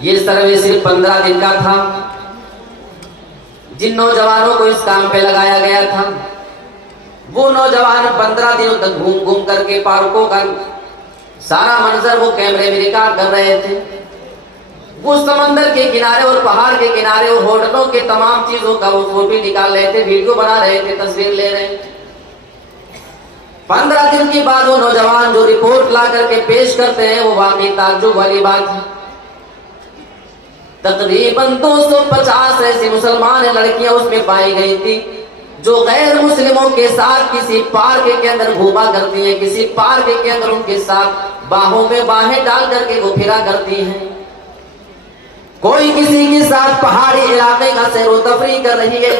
ये सर्वे सिर्फ 15 दिन का था। जिन नौजवानों को इस काम पे लगाया गया था, वो नौजवान 15 दिनों तक घूम घूम करके पार्कों का सारा मंजर वो कैमरे में रिकॉर्ड कर रहे थे। वो समंदर के किनारे और पहाड़ के किनारे और होटलों के तमाम चीजों का वो फोटो निकाल रहे थे, वीडियो बना रहे थे, तस्वीर ले रहे थे। 15 दिन के बाद वो नौजवान जो रिपोर्ट ला करके पेश करते हैं, वो वाकई ताज्जुब वाली बात है। तकरीबन 250 ऐसी मुसलमान लड़कियां उसमें पाई गई थी जो गैर मुस्लिमों के साथ किसी पार्क के अंदर घूमा करती हैं, किसी पार्क के अंदर उनके साथ बाहों में बाहें डाल करके वो फिरा करती हैं। कोई किसी के साथ पहाड़ी इलाके का सैर तफरी कर रही है,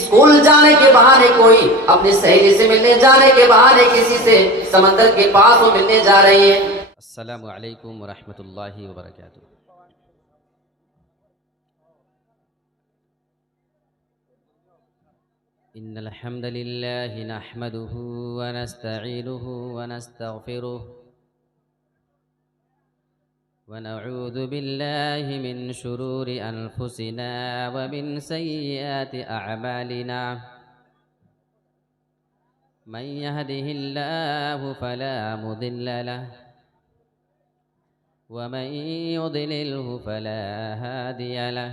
स्कूल जाने के बहाने कोई अपनी सहेली से मिलने जाने के बहाने किसी से समंदर के पास वो मिलने जा रही है। अस्सलामु अलैकुम वरहमतुल्लाहि वबरकातुहू। इन्नल हम्दलिल्लाहि नहमदुहु व नस्तईनुहु व नस्तगफिरुह व नऊज़ु बिल्लाहि मिन शुरूरि अनफुसिना व मिन सय्यिआति अअमालिना। मन यहदिहिल्लाहु फला मुदिल्ल लह व मन युद्लिल्हु फला हादिय लह।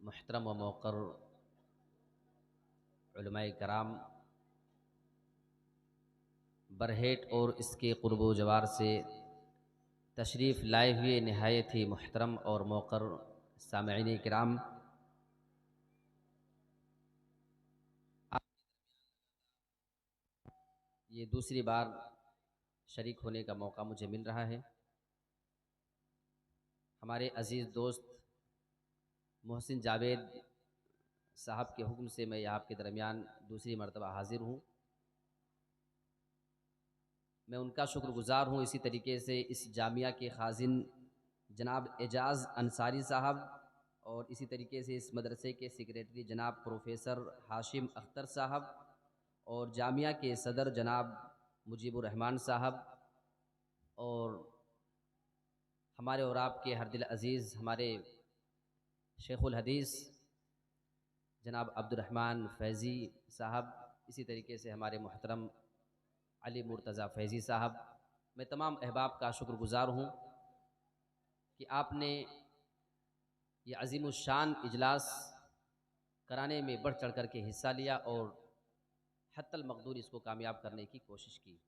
मुहतरम व मौक़र उलमाए कराम, बरहेट और इसके क़ुर्ब व जवार से तशरीफ़ लाए हुए नहायत ही मुहतरम और मौक़र सामईन किराम, ये दूसरी बार शरीक होने का मौका मुझे मिल रहा है। हमारे अज़ीज़ दोस्त मोहसिन जावेद साहब के हुक्म से मैं आपके दरमियान दूसरी मरतबा हाज़िर हूँ। मैं उनका शुक्रगुज़ार हूँ। इसी तरीके से इस जामिया के खाजिन जनाब एजाज़ अंसारी साहब और इसी तरीके से इस मदरसे के सेक्रेटरी जनाब प्रोफेसर हाशिम अख्तर साहब और जामिया के सदर जनाब मुजीबुर रहमान साहब और हमारे और आपके हर दिल अज़ीज़ हमारे शेखुल हदीस जनाब अब्दुर्रहमान फैज़ी साहब, इसी तरीके से हमारे मोहतरम अली मुर्तज़ा फैज़ी साहब, मैं तमाम अहबाब का शुक्रगुज़ार हूँ कि आपने ये अज़ीमुश्शान इजलास कराने में बढ़ चढ़ कर के हिस्सा लिया और हत्तल मक़दूर इसको कामयाब करने की कोशिश की।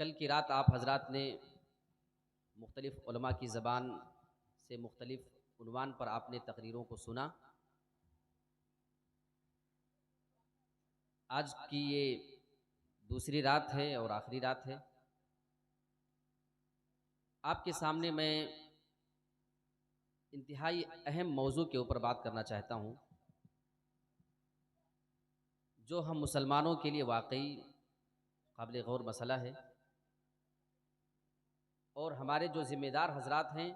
कल की रात आप हज़रात ने मुख्तलिफ़ उलमा की ज़बान से मुख्तलिफ़ उन्वान पर आपने तकरीरों को सुना। आज की ये दूसरी रात है और आखिरी रात है। आपके सामने मैं इंतहाई अहम मौजू के ऊपर बात करना चाहता हूँ, जो हम मुसलमानों के लिए वाकई काबिल गौर मसला है और हमारे जो ज़िम्मेदार हजरात हैं,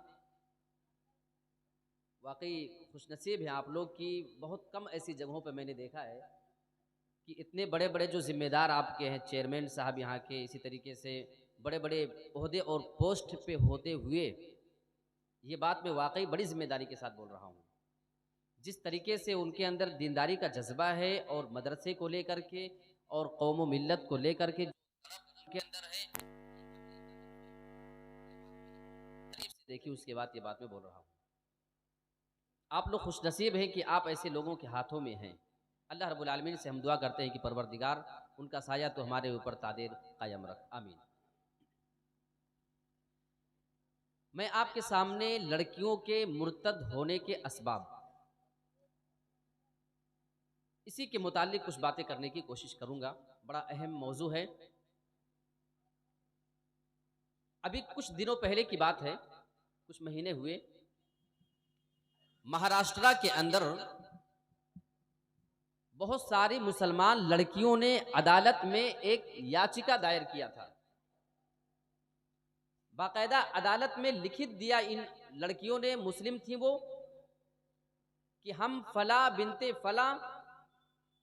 वाकई खुशनसीब हैं आप लोग की। बहुत कम ऐसी जगहों पर मैंने देखा है कि इतने बड़े बड़े जो ज़िम्मेदार आपके हैं, चेयरमैन साहब यहाँ के, इसी तरीके से बड़े बड़े ओहदे और पोस्ट पे होते हुए, ये बात मैं वाकई बड़ी ज़िम्मेदारी के साथ बोल रहा हूँ, जिस तरीके से उनके अंदर दीनदारी का जज्बा है और मदरसे को लेकर के और कौम व मिल्लत को लेकर के उनके अंदर है, देखिए उसके बाद ये बात मैं बोल रहा हूँ। आप लोग खुशनसीब हैं कि आप ऐसे लोगों के हाथों में हैं। अल्लाह रब्बुल आलमीन से हम दुआ करते हैं कि परवरदिगार उनका साया तो हमारे ऊपर तादेर कायम रख, आमीन। मैं आपके सामने लड़कियों के मुर्तद होने के असबाब, इसी के मुतालिक कुछ बातें करने की कोशिश करूंगा। बड़ा अहम मौजू है। अभी कुछ दिनों पहले की बात है, कुछ महीने हुए, महाराष्ट्र के अंदर बहुत सारी मुसलमान लड़कियों ने अदालत में एक याचिका दायर किया था। बाकायदा अदालत में लिखित दिया इन लड़कियों ने, मुस्लिम थी वो, कि हम फला बिनते फला,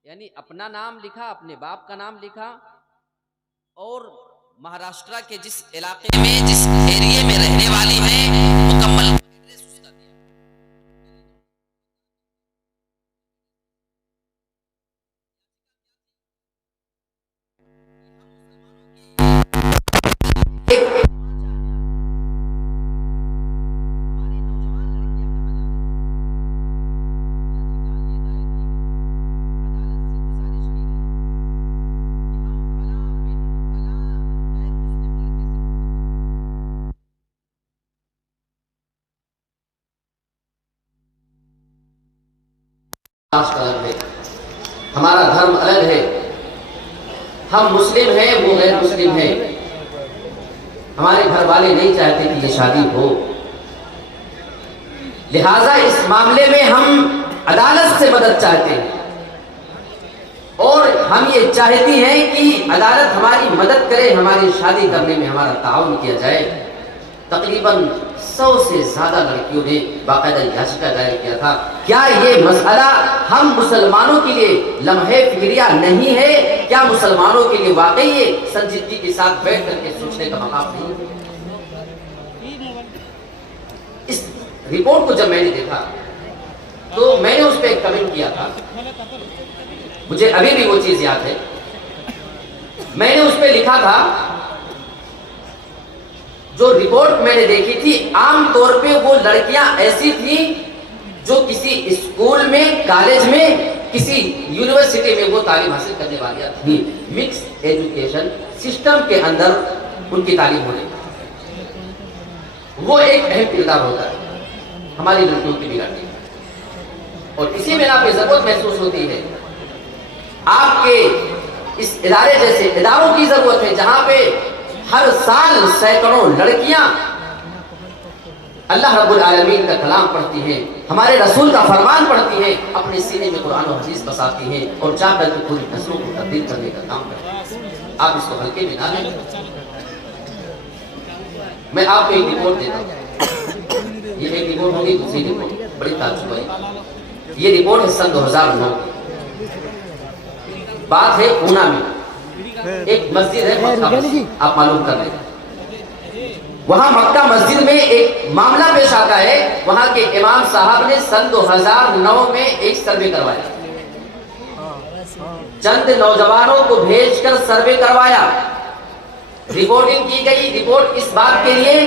यानी अपना नाम लिखा, अपने बाप का नाम लिखा और महाराष्ट्र के जिस इलाके में, जिस एरिया में रहने वाली है, मुकम्मल एड्रेस उसका दिया। अलग है, हमारा धर्म अलग है, हम मुस्लिम हैं, वो गैर मुस्लिम हैं, हमारे घर वाले नहीं चाहते कि ये शादी हो, लिहाजा इस मामले में हम अदालत से मदद चाहते हैं और हम ये चाहती हैं कि अदालत हमारी मदद करे, हमारी शादी करने में हमारा ताउन किया जाए। तकरीबन 100 से ज्यादा लड़कियों ने बाकायदा याचिका दायर किया था। क्या ये मसला हम मुसलमानों के लिए लम्हे फिक्रिया नहीं है? क्या मुसलमानों के लिए वाकई ये संजीदगी के साथ बैठ करके सोचने का मकाम नहीं है? इस रिपोर्ट को जब मैंने देखा तो मैंने उस पर एक कमेंट किया था, मुझे अभी भी वो चीज याद है। मैंने उस पर लिखा था, जो रिपोर्ट मैंने देखी थी, आम तौर पे वो लड़कियां ऐसी थी जो किसी स्कूल में, कॉलेज में, किसी यूनिवर्सिटी में वो तालीम हासिल करने वाली थी। मिक्स एजुकेशन सिस्टम के अंदर उनकी तालीम होने, वो एक अहम किरदार होता है हमारी लड़कियों की बिगाड़ने, और इसी बिना पे जरूरत महसूस होती है आपके इस इदारे जैसे इदारों की जरूरत है, जहां पे हर साल सैकड़ों लड़कियां अल्लाह रब्बुल आलमीन का कलाम पढ़ती हैं, हमारे रसूल का फरमान पढ़ती हैं, अपने सीने में कुरान और हदीस बसाती हैं और जाकर के पूरी नस्लों को तब्दील करने का काम करती हैं। आप इसको हल्के में ना लें। मैं आपको एक रिपोर्ट देता हूँ, ये एक रिपोर्ट होगी, दूसरी रिपोर्ट बड़ी ताज्जुब वाली। ये रिपोर्ट है सन 2009 की, बात है पूना में। एक मस्जिद है मक्का मस्जिद, आप मालूम कर लें। वहां मक्का मस्जिद में एक मामला पेश आता है। वहां के इमाम साहब ने सन 2009 में एक सर्वे करवाया, चंद नौजवानों को भेजकर सर्वे करवाया, रिपोर्टिंग की गई। रिपोर्ट इस बात के लिए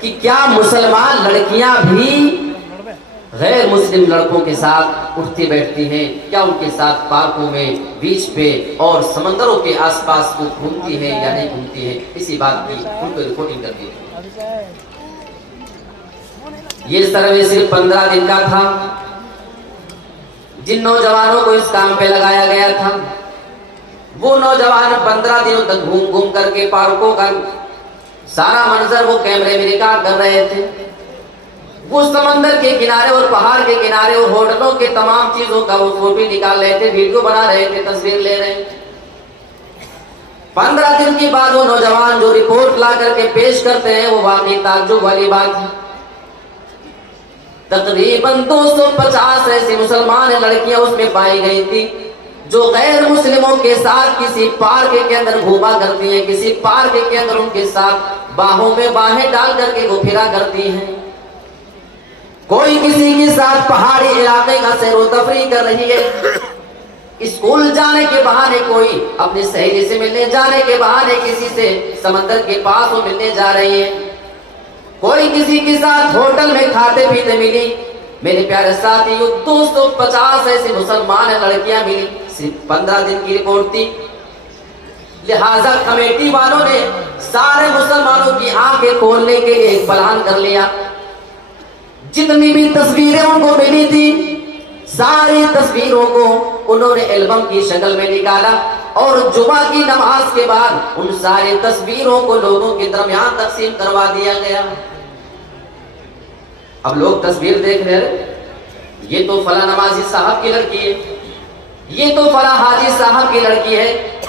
कि क्या मुसलमान लड़कियां भी गैर मुस्लिम लड़कों के साथ उठती बैठती हैं, क्या उनके साथ पार्कों में, बीच पे और समंदरों के आसपास वो घूमती है या नहीं घूमती है, इसी बात की उनको रिपोर्टिंग करती है। ये सर्वे सिर्फ 15 दिन का था। जिन नौजवानों को इस काम पे लगाया गया था वो नौजवान 15 दिनों तक घूम घूम करके पार्कों का सारा मंजर वो कैमरे में रिकॉर्ड कर रहे थे। वो समंदर के किनारे और पहाड़ के किनारे और होटलों के तमाम चीजों का वो फोटो निकाल रहे थे, वीडियो बना रहे थे, तस्वीर ले रहे थे। 15 दिन के बाद वो नौजवान जो रिपोर्ट ला करके पेश करते हैं वो वाकई ताज्जुब वाली बात है। तकरीबन 250 ऐसी मुसलमान लड़कियां उसमें पाई गई थी जो गैर मुस्लिमों के साथ किसी पार्क के अंदर घूमा करती हैं, किसी पार्क के अंदर उनके साथ बाहों में बाहें डाल करके वो फिरा करती हैं। कोई किसी के साथ पहाड़ी इलाके का सैर तफरी कर रही है, स्कूल जाने के बहाने कोई अपनी सहेली से मिलने जाने के बहाने किसी से समंदर के पास वो मिलने जा रही है, कोई किसी के साथ होटल में खाते पीते मिली। मेरे प्यारे साथियों 250 ऐसी मुसलमान लड़कियां मिली, सिर्फ 15 दिन की रिपोर्ट थी। लिहाजा कमेटी वालों ने सारे मुसलमानों की आंखें खोलने के लिए एक प्लान कर लिया। जितनी भी तस्वीरें उनको मिली थी सारी तस्वीरों को उन्होंने एल्बम की शक्ल में निकाला और जुमा की नमाज के बाद उन सारी तस्वीरों को लोगों के दरमियान तकसीम करवा दिया गया। अब लोग तस्वीर देख रहे हैं, ये तो फला नमाजी साहब की लड़की है, ये तो फला हाजी साहब की लड़की है,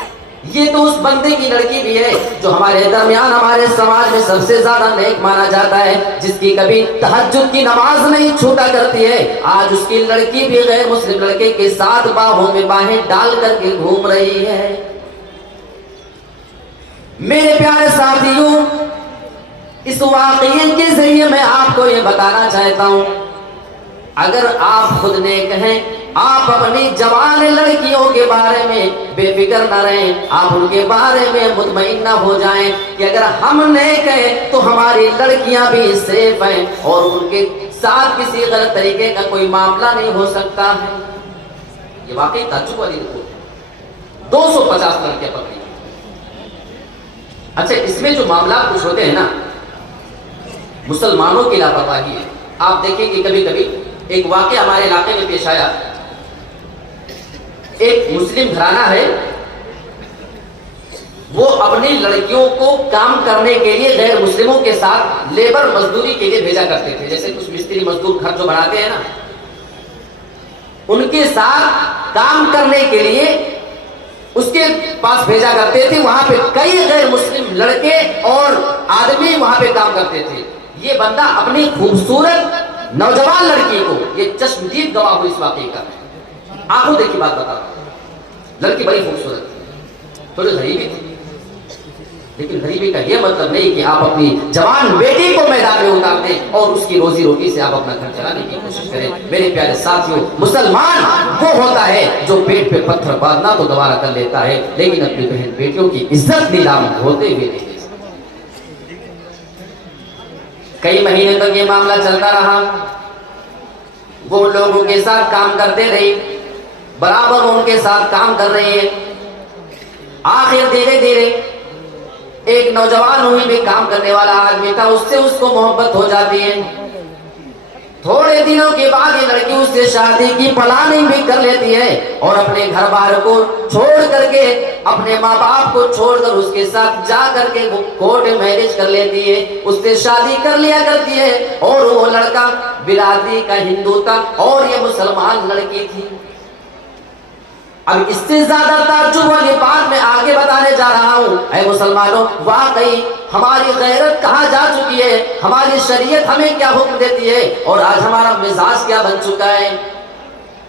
ये तो उस बंदे की लड़की भी है जो हमारे दरमियान हमारे समाज में सबसे ज्यादा नेक माना जाता है, जिसकी कभी तहज्जुद की नमाज नहीं छूटा करती है। आज उसकी लड़की भी गैर मुस्लिम लड़के के साथ बाहों में बाहें डाल करके घूम रही है। मेरे प्यारे साथियों, इस वाकये के जरिए मैं आपको ये बताना चाहता हूं, अगर आप खुद नेक हैं, आप अपनी जवान लड़कियों के बारे में बेफिक्र न रहें, आप उनके बारे में मुतमईन न हो जाएं कि अगर हम नेक हैं तो हमारी लड़कियां भी सेफ हैं और उनके साथ किसी गलत तरीके का कोई मामला नहीं हो सकता है। ये वाकई ताज्जुब वाली रिपोर्ट है। 250 लड़कियां पकड़ी। अच्छा, इसमें जो मामला कुछ होते हैं ना, मुसलमानों की लापरवाही है। आप देखेंगे कभी कभी एक वाकया हमारे इलाके में पेश आया। एक मुस्लिम घराना है, वो अपनी लड़कियों को काम करने के लिए गैर मुस्लिमों के साथ लेबर मजदूरी के लिए भेजा करते थे। जैसे कुछ मिस्त्री मजदूर घर जो बनाते हैं ना, उनके साथ काम करने के लिए उसके पास भेजा करते थे। वहां पे कई गैर मुस्लिम लड़के और आदमी वहां पे काम करते थे। ये बंदा अपनी खूबसूरत नौजवान लड़की को, ये चश्मदीद गवाह हुई इस वाकये का, आंखों देखी बात बता, लड़की बड़ी खूबसूरत थी, थोड़ी गरीबी थी, लेकिन गरीबी का यह मतलब नहीं कि आप अपनी जवान बेटी को मैदान में उतार दें और उसकी रोजी रोटी से आप अपना घर चलाने की कोशिश करें। मेरे प्यारे साथियों, मुसलमान वो होता है जो पेट पे पत्थर बांधना तो दोबारा कर लेता है, लेकिन अपनी बहन बेटियों की इज्जत नीलाम होते हुए नहीं। कई महीने तक ये मामला चलता रहा। वो लोगों के साथ काम करते रही, बराबर उनके साथ काम कर रही है। आखिर धीरे धीरे एक नौजवान हुई भी काम करने वाला आदमी था, उससे उसको मोहब्बत हो जाती है। थोड़े दिनों के बाद ये लड़की उससे शादी की प्लानिंग भी कर लेती है और अपने घर बार को छोड़ करके, अपने माँ बाप को छोड़कर उसके साथ जा करके वो कोर्ट मैरिज कर लेती है, उससे शादी कर लिया करती है। और वो लड़का बिरादरी का हिंदू था और ये मुसलमान लड़की थी। अब इससे ज्यादा ताज्जुब वाली बात मैं आगे बताने जा रहा हूँ। ऐ मुसलमानों, वाकई हमारी गैरत कहाँ जा चुकी है, हमारी शरीयत हमें क्या हुक्म देती है और आज हमारा मिजाज क्या बन चुका है।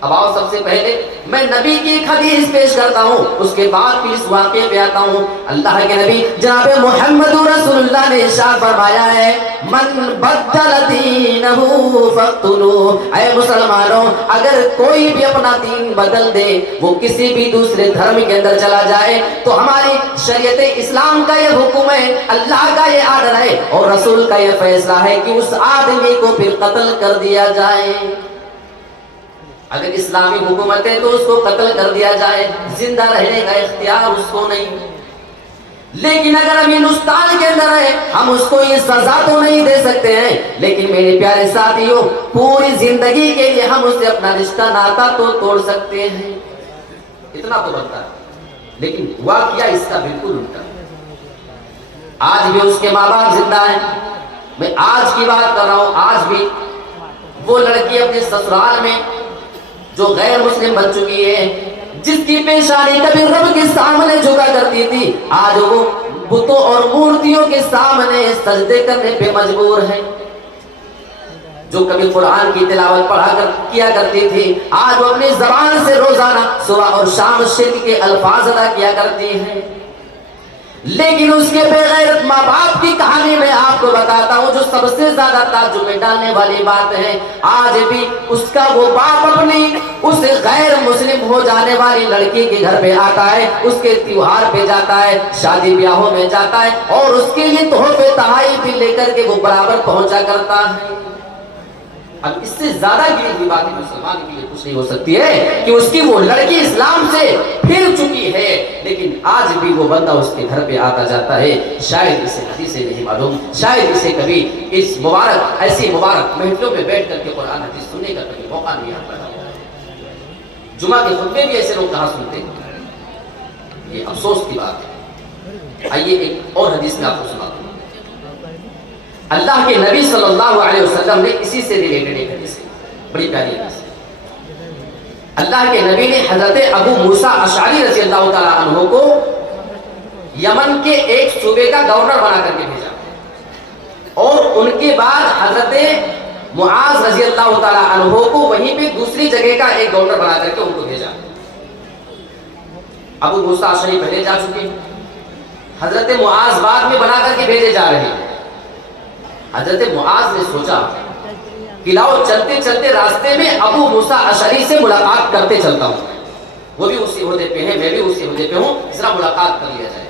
अब आओ सबसे पहले मैं नबी की एक हदीस पेश करता हूँ, उसके बाद फिर इस वाक़े पे आता हूँ। अल्लाह के नबी जनाब मोहम्मद रसूलुल्लाह ने इरशाद फरमाया है, मन बद्दल दीनहु फक़्तुलू। ऐ मुसलमानों, अगर कोई भी अपना दीन बदल दे, वो किसी भी दूसरे धर्म के अंदर चला जाए, तो हमारी शरीयत इस्लाम का ये हुक्म है, अल्लाह का ये आर्डर है और रसूल का ये फैसला है कि उस आदमी को फिर कत्ल कर दिया जाए। अगर इस्लामी हुकूमत है तो उसको कत्ल कर दिया जाए, जिंदा रहने का इख्तियार उसको नहीं। लेकिन अगर हम हिंदुस्तान के अंदर है, हम उसको ये सजा तो नहीं दे सकते हैं, लेकिन मेरे प्यारे साथियों, पूरी जिंदगी के लिए हम उससे अपना रिश्ता नाता तो तोड़ सकते हैं, इतना तो बनता है। लेकिन हुआ क्या इसका बिल्कुल उल्टा। आज भी उसके माँ बाप जिंदा हैं। मैं आज की बात कर रहा हूं, आज भी वो लड़की अपने ससुराल में जो गैर मुस्लिम बन चुकी है, जिसकी पेशानी कभी रब के सामने झुका करती थी, आज वो बुतों और मूर्तियों के सामने सजदे करने पे मजबूर है। जो कभी कुरान की तिलावत किया करती थी, आज वो अपनी जबान से रोजाना सुबह और शाम शिर्क के अल्फाज अदा किया करती है। लेकिन उसके बेगैरत माँ बाप की कहानी में आपको बताता हूँ, जो सबसे ज्यादा ताज्जुब में डालने वाली बात है, आज भी उसका वो बाप अपनी उस गैर मुस्लिम हो जाने वाली लड़की के घर पे आता है, उसके त्योहार पे जाता है, शादी ब्याहों में जाता है और उसके लिए तोहफे तहाई भी लेकर के वो बराबर पहुंचा करता है। अब इससे ज्यादा गिरी हुई बात मुसलमान के लिए कुछ नहीं हो सकती है कि उसकी वो लड़की इस्लाम से फिर चुकी है, लेकिन आज भी वो बंदा उसके घर पे आता जाता है। शायद इसे हदीसें नहीं मालूम, शायद इसे कभी इस मुबारक ऐसी मुबारक महफिलों में बैठ करके कुरान हदीस सुनने का कभी मौका नहीं आता। जुमा के खुतबे भी ऐसे लोग कहाँ सुनते हैं, ये अफसोस की बात है। आइए एक और हदीस में आपको सुनाता हूं। अल्लाह के नबी सल्लल्लाहु अलैहि वसल्लम ने इसी से रिलेटेड एक हदीस है, बड़ी प्यारी हदीस। अल्लाह के नबी ने हजरत अबू मूसा अशअरी रज़ी अल्लाह ताला अन्हु को यमन के एक सूबे का गवर्नर बना करके भेजा और उनके बाद हजरत मुआज रज़ी अल्लाह ताला अन्हु को वहीं पे दूसरी जगह का एक गवर्नर बना करके उनको भेजा। अबू मूसा अशअरी पहले जा चुके, हजरत मुआज बाद में बना करके भेजे जा रहे हैं। हजरत मुआज ने सोचा कि लाओ चलते चलते रास्ते में अबू मूसा अशअरी से मुलाकात करते चलता हूं, वो भी उसी ओहदे पे है, मैं भी उसी ओहदे पे हूं, जरा मुलाकात कर लिया जाए।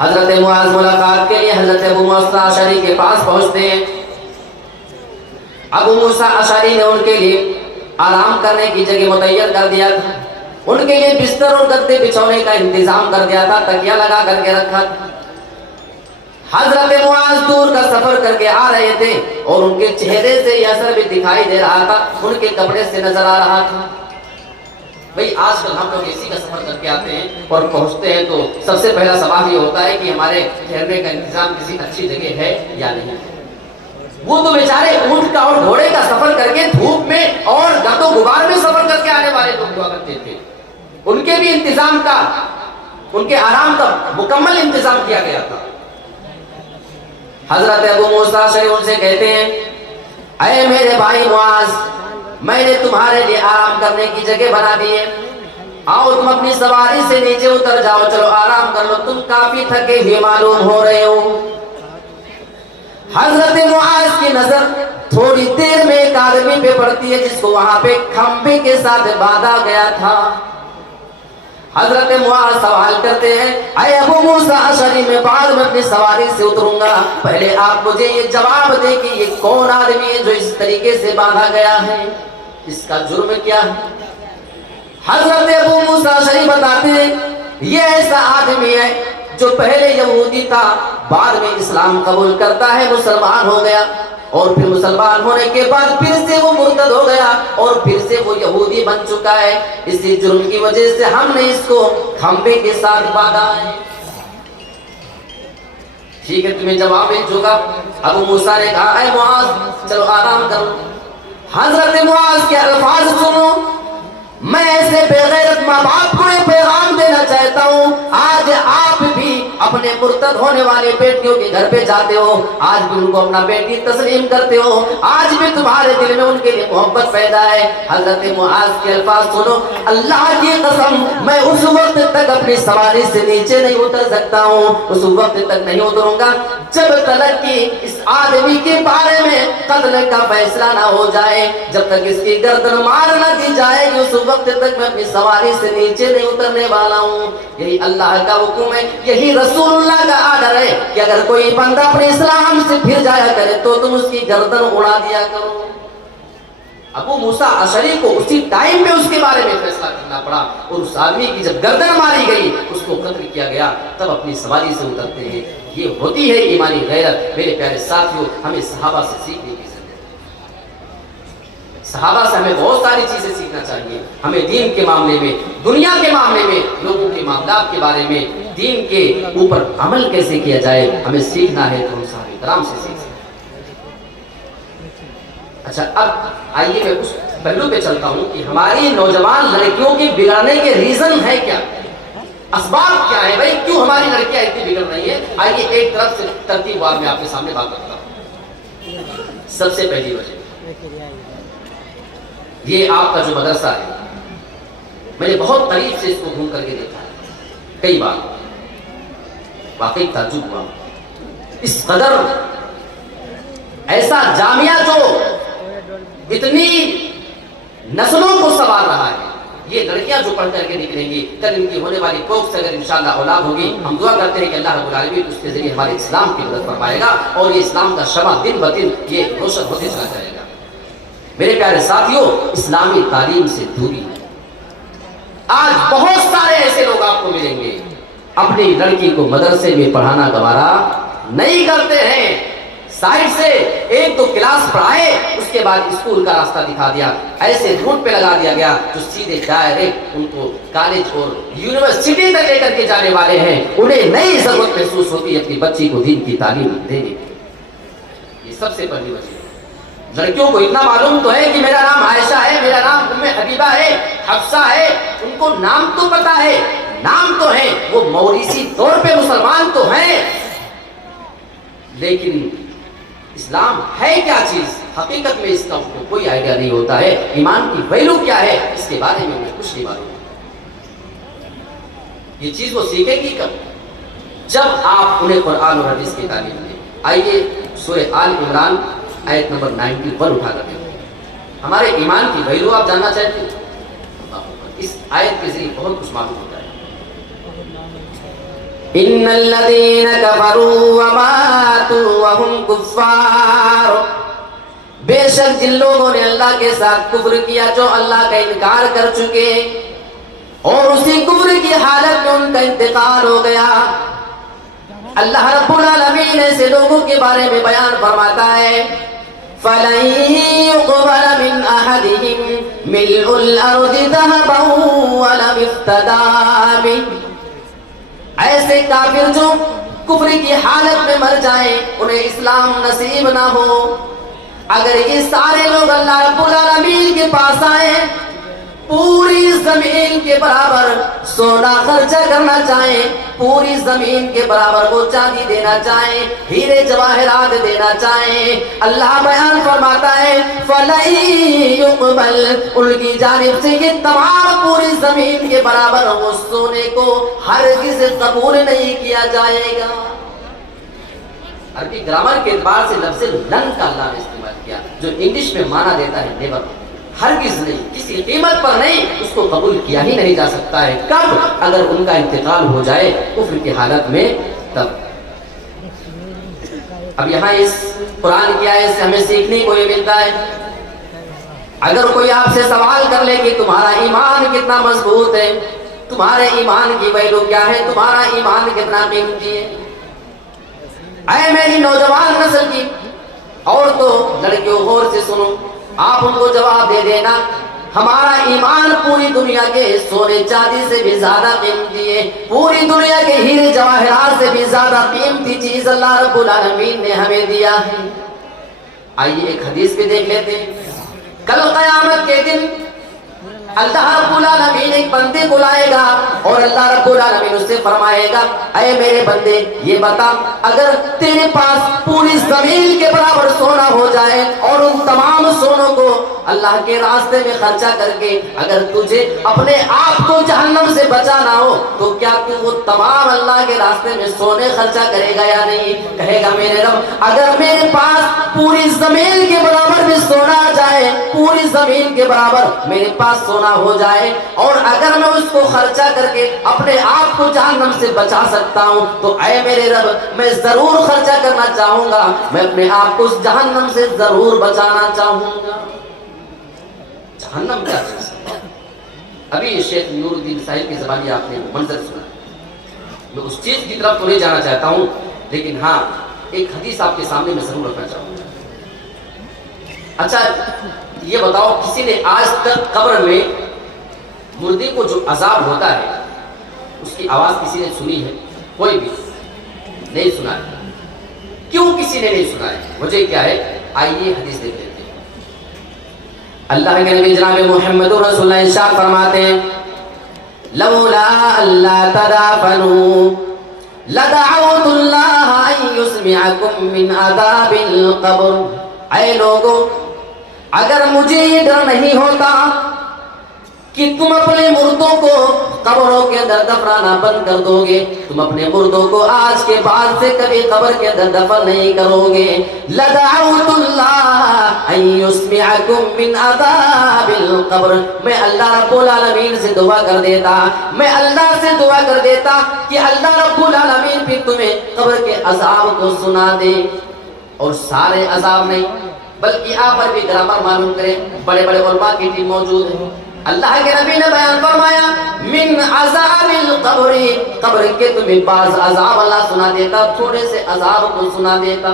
हजरत मुआज मुलाकात के लिए हजरत अबू मूसा अशअरी के पास पहुंचते हैं। अबू मूसा अशअरी ने उनके लिए आराम करने की जगह मुतय्यर कर दिया था, उनके लिए बिस्तर और गद्दे बिछाने का इंतजाम कर दिया था, तकिया लगा करके रखा था। हजरत मुआज दूर का सफर करके आ रहे थे और उनके चेहरे से यह असर भी दिखाई दे रहा था, उनके कपड़े से नजर आ रहा था। भाई आजकल हम लोग एसी का सफर करके आते हैं और पहुंचते हैं तो सबसे पहला सवाल ये होता है कि हमारे ठहरने का इंतजाम किसी अच्छी जगह है या नहीं। वो तो बेचारे ऊंट का और घोड़े का सफर करके धूप में और गर्दो गुबार में सफर करके आने वाले लोग हुआ करते थे, उनके भी इंतजाम का, उनके आराम का मुकम्मल इंतजाम किया गया था। हजरत अबू मूसा अशअरी उनसे कहते हैं, अरे मेरे भाई मुआज, मैंने तुम्हारे लिए आराम करने की जगह बना दी है, आओ तुम अपनी सवारी से नीचे उतर जाओ, चलो आराम कर लो, तुम काफी थके हुए मालूम हो रहे हो। हजरत मुआज की नजर थोड़ी देर में एक आदमी पे पड़ती है जिसको वहां पे खंबे के साथ बांधा गया था। हजरत मुआज सवाल करते हैं, अरे अबू मूसा अशअरी, मैं बाद में अपनी सवारी से उतरूंगा, पहले आप मुझे ये जवाब दें कि ये कौन आदमी है जो इस तरीके से बांधा गया है, इसका जुर्म क्या है। हजरत अबू मूसा अशअरी बताते हैं, ये ऐसा आदमी है जो पहले यहूदी था, बाद में इस्लाम कबूल करता है, मुसलमान हो गया और फिर मुसलमान होने के बाद फिर से वो मुर्तद हो गया और फिर से वो यहूदी बन चुका है। इसी जुर्म की वजह से हमने इसको खंबे के साथ बांधा है। ठीक है, तुम्हें जवाब मिल चुका। अबू मूसा ने कहा, ऐ मुआज चलो आराम करो। हजरत मुआज के अल्फाज सुनो, मैं ऐसे बेगैरत माँ बाप को पैगाम देना चाहता हूँ, आज आप भी अपने मुर्तद होने वाले बेटियों के घर पे जाते हो, आज भी उनको अपना बेटी तस्लीम करते हो, आज भी तुम्हारे दिल में उनके लिए मोहब्बत पैदा है। हजरत मुआज के अल्फाज सुनो, अल्लाह की कसम मैं उस वक्त तक अपनी सवारी से नीचे नहीं उतर सकता हूँ, उस वक्त तक नहीं उतरूंगा जब तक कि इस आदमी के बारे में कत्ल का फैसला ना हो जाए, जब तक इसकी गर्दन मार ना दी जाएगी, उस वक्त तक मैं अपनी सवारी से नीचे नहीं उतरने वाला हूँ। यही अल्लाह का हुक्म है, यही रसूलुल्लाह का आर्डर है कि अगर कोई बंदा अपने इस्लाम से फिर जाया करे तो तुम उसकी गर्दन उड़ा दिया करो। अबू मूसा अशरी को उसी टाइम में उसके बारे में फैसला करना पड़ा, और उस आदमी की जब गर्दन मारी गई, उसको कत्ल किया गया, तब अपनी सवारी से उतरते हैं। ये होती है ईमानी गैरत। मेरे प्यारे साथियों, हमें सहाबा से सीखने की जरूरत है। सहाबा से हमें बहुत सारी चीजें सीखना चाहिए। हमें दीन के मामले में, दुनिया के मामले में, लोगों के मामलात के बारे में, दीन के ऊपर अमल कैसे किया जाए, हमें सीखना है तो हम सहाबा किराम से सीख सकते। अच्छा, अब आइए मैं उस पहलू पे चलता हूं कि हमारी नौजवान लड़कियों के बिगड़ने के रीजन है क्या, असबाब क्या है भाई, क्यों हमारी लड़कियां इतनी बिगड़ रही हैं। आइए एक तरफ से तरतीबवार में आपके सामने बात करता हूं। सबसे पहली वजह ये आपका जो मदरसा है, मैंने बहुत करीब से इसको घूम करके देखा है कई बार, वाकई ताज्जुब हुआ। इस कदर ऐसा जामिया जो इतनी नस्लों को संवार रहा है, ये लड़कियां जो पढ़ करके निकलेंगी, कल इनकी होने वाली कोख से अगर इंशाअल्लाह औलाद होगी, हम दुआ करते हैं कि अल्लाह रब्बुल आलमीन उसके जरिए हमारे इस्लाम की मदद फरमाएगा और ये इस्लाम का शमा दिन ब दिन ये रोशन होते चला जाएगा। मेरे प्यारे साथियों, इस्लामी तालीम से दूरी, आज बहुत सारे ऐसे लोग आपको मिलेंगे अपनी लड़की को मदरसे में पढ़ाना गवारा नहीं करते हैं, साइड से एक दो क्लास पढ़ाए, उसके बाद स्कूल का रास्ता दिखा दिया, ऐसे रूट पे लगा दिया गया जो सीधे डायरेक्ट उनको कॉलेज और यूनिवर्सिटी तक लेकर के जाने वाले हैं। उन्हें नई जरूरत महसूस होती है अपनी बच्ची को दीन की तालीम देने की। ये सबसे पहली वजह। लड़कियों को इतना मालूम तो है कि मेरा नाम आयशा है, मेरा नाम उम्मे हबीबा है, हफ्सा है, उनको नाम तो पता है, नाम तो है, वो मौरिसी तौर पे मुसलमान तो हैं, लेकिन इस्लाम है क्या चीज, हकीकत में इसका उनको कोई आइडिया नहीं होता है। ईमान की वैल्यू क्या है, इसके बारे में उन्हें कुछ नहीं मालूम। ये चीज वो सीखेगी कब, जब आप उन्हें कुरान और हदीस की तालीम दें। आइए सूरह आल इमरान आयत नंबर 91 उठा करते हैं। हमारे ईमान की वैल्यू आप जानना चाहते हैं, इस आयत के जरिए बहुत कुछ मालूम होता है। इन्नल्लज़ीना कफ़रू व मातू व हुम कुफ़्फ़ार, बेशक जिन लोगों ने अल्लाह के साथ कुफ्र किया, जो अल्लाह का इनकार कर चुके और उसी कुफ्र की हालत में उनका इंतकाल हो गया। अल्लाह रब्बुल आलमीन ऐसे लोगों के बारे में बयान फरमाता है, फलन युक़बल मिन अहदिहिम मिल्उल अर्दि ज़हबन व लब इफ्तदा बिही। ऐसे काफिर जो कुफ्र की हालत में मर जाएं, उन्हें इस्लाम नसीब ना हो, अगर ये सारे लोग अल्लाह रब्बुल आलमीन के पास आए, पूरी जमीन के बराबर सोना खर्चा करना चाहें, पूरी जमीन के बराबर वो चांदी देना चाहें, हीरे जवाहरात देना चाहें, अल्लाह बयान फरमाता है फलन युक़बल, उनकी जानिब से ये तमाम पूरी जमीन के बराबर वो सोने को हरगिज़ कबूल नहीं किया जाएगा। अरबी ग्रामर के एतबार से लफ्ज़ लन का अल्लाह ने इस्तेमाल किया, जो इंग्लिश में माना देता है नेवर, हरगिज़ नहीं, किसी कीमत पर नहीं, उसको कबूल किया ही नहीं जा सकता है। कब? अगर उनका इंतकाल हो जाए कुफ्र की हालत में, तब। अब यहाँ इस कुरान की आयत से हमें सीखने को ये मिलता है, अगर कोई आपसे सवाल कर ले कि तुम्हारा ईमान कितना मजबूत है, तुम्हारे ईमान की वैल्यू क्या है, तुम्हारा ईमान कितना कीमती है, ऐ मेरी नौजवान नस्ल की औरतों, लड़कियों, गौर से सुनो, आप उनको जवाब दे देना, हमारा ईमान पूरी दुनिया के सोने चांदी से भी ज्यादा कीमती है, पूरी दुनिया के हीरे जवाहरात से भी ज्यादा कीमती चीज अल्लाह रब्बुल आलमीन ने हमें दिया है। आइए एक हदीस भी देख लेते हैं। कल क़यामत के दिन अल्लाह रब्बुल आलमीन एक बंदे को लाएगा और अल्लाह रब्बुल आलमीन उससे फरमाएगा, अरे मेरे बंदे ये बता, अगर तेरे पास पूरी जमीन के बराबर सोना हो जाए और उन तमाम सोनों को अल्लाह के रास्ते में खर्चा करके अगर तुझे अपने आप को जहन्नम से बचाना हो, तो क्या तू वो तमाम अल्लाह के रास्ते में सोने खर्चा करेगा या नहीं? कहेगा मेरे रब, अगर मेरे पास पूरी जमीन के बराबर भी सोना आ जाए, पूरी जमीन के बराबर मेरे पास सोना हो जाए और अगर मैं उसको खर्चा करके अपने आप को जहन्नम से बचा सकता हूं, तो ऐ मेरे रब, मैं जरूर खर्चा करना चाहूंगा, मैं अपने आप को उस जहन्नम से जरूर बचाना चाहूंगा। जहन्नम क्या चीज है? अभी शेख नूरुद्दीन साहिब की ज़बानी आपने मंजर सुना। मैं उस चीज की तरफ तो नहीं जाना चाहता हूं, लेकिन हाँ एक हदीस आपके सामने मैं जरूर रखना चाहूंगा। अच्छा ये बताओ, किसी ने आज तक कब्र में मुर्दे को जो अजाब होता है उसकी आवाज किसी ने सुनी है? कोई भी नहीं सुना है। क्यों किसी ने नहीं सुना है? वजह क्या है? आइए हदीस देख लेते हैं। अल्लाह के नबी जनाब मोहम्मद रसूलुल्लाह इरशाद फरमाते हैं, लौला अल्लाह तदाफनु लदअउतुल्लाह अन युस्मिअकुम मिन अज़ाबिल क़ब्र। ऐ लोगों, अगर मुझे ये डर नहीं होता कि तुम अपने मुर्दों को कब्रों के अंदर दफनाना बंद कर दोगे, तुम अपने मुर्दों को आज के बाद से कभी कब्र के अंदर दफन नहीं करोगे, लदअउतुल्लाह अन युस्मिअकुम मिन अज़ाबिल क़ब्र, मैं अल्लाह रब्बुल आलमीन से दुआ कर देता, मैं अल्लाह से दुआ कर देता कि अल्लाह रब्बुल आलमीन भी तुम्हें कब्र के अज़ाब को सुना दे। और सारे अज़ाब नहीं, बल्कि यहाँ पर भी ग्रामर मालूम करें, बड़े बड़े उलमा की टीम मौजूद है। अल्लाह के नबी ने बयान फरमाया, मिन अज़ाबिल क़ब्र, कब्र के तुम्हें बाज़ अज़ाब अल्लाह सुना देता, थोड़े से अज़ाब को सुना देता।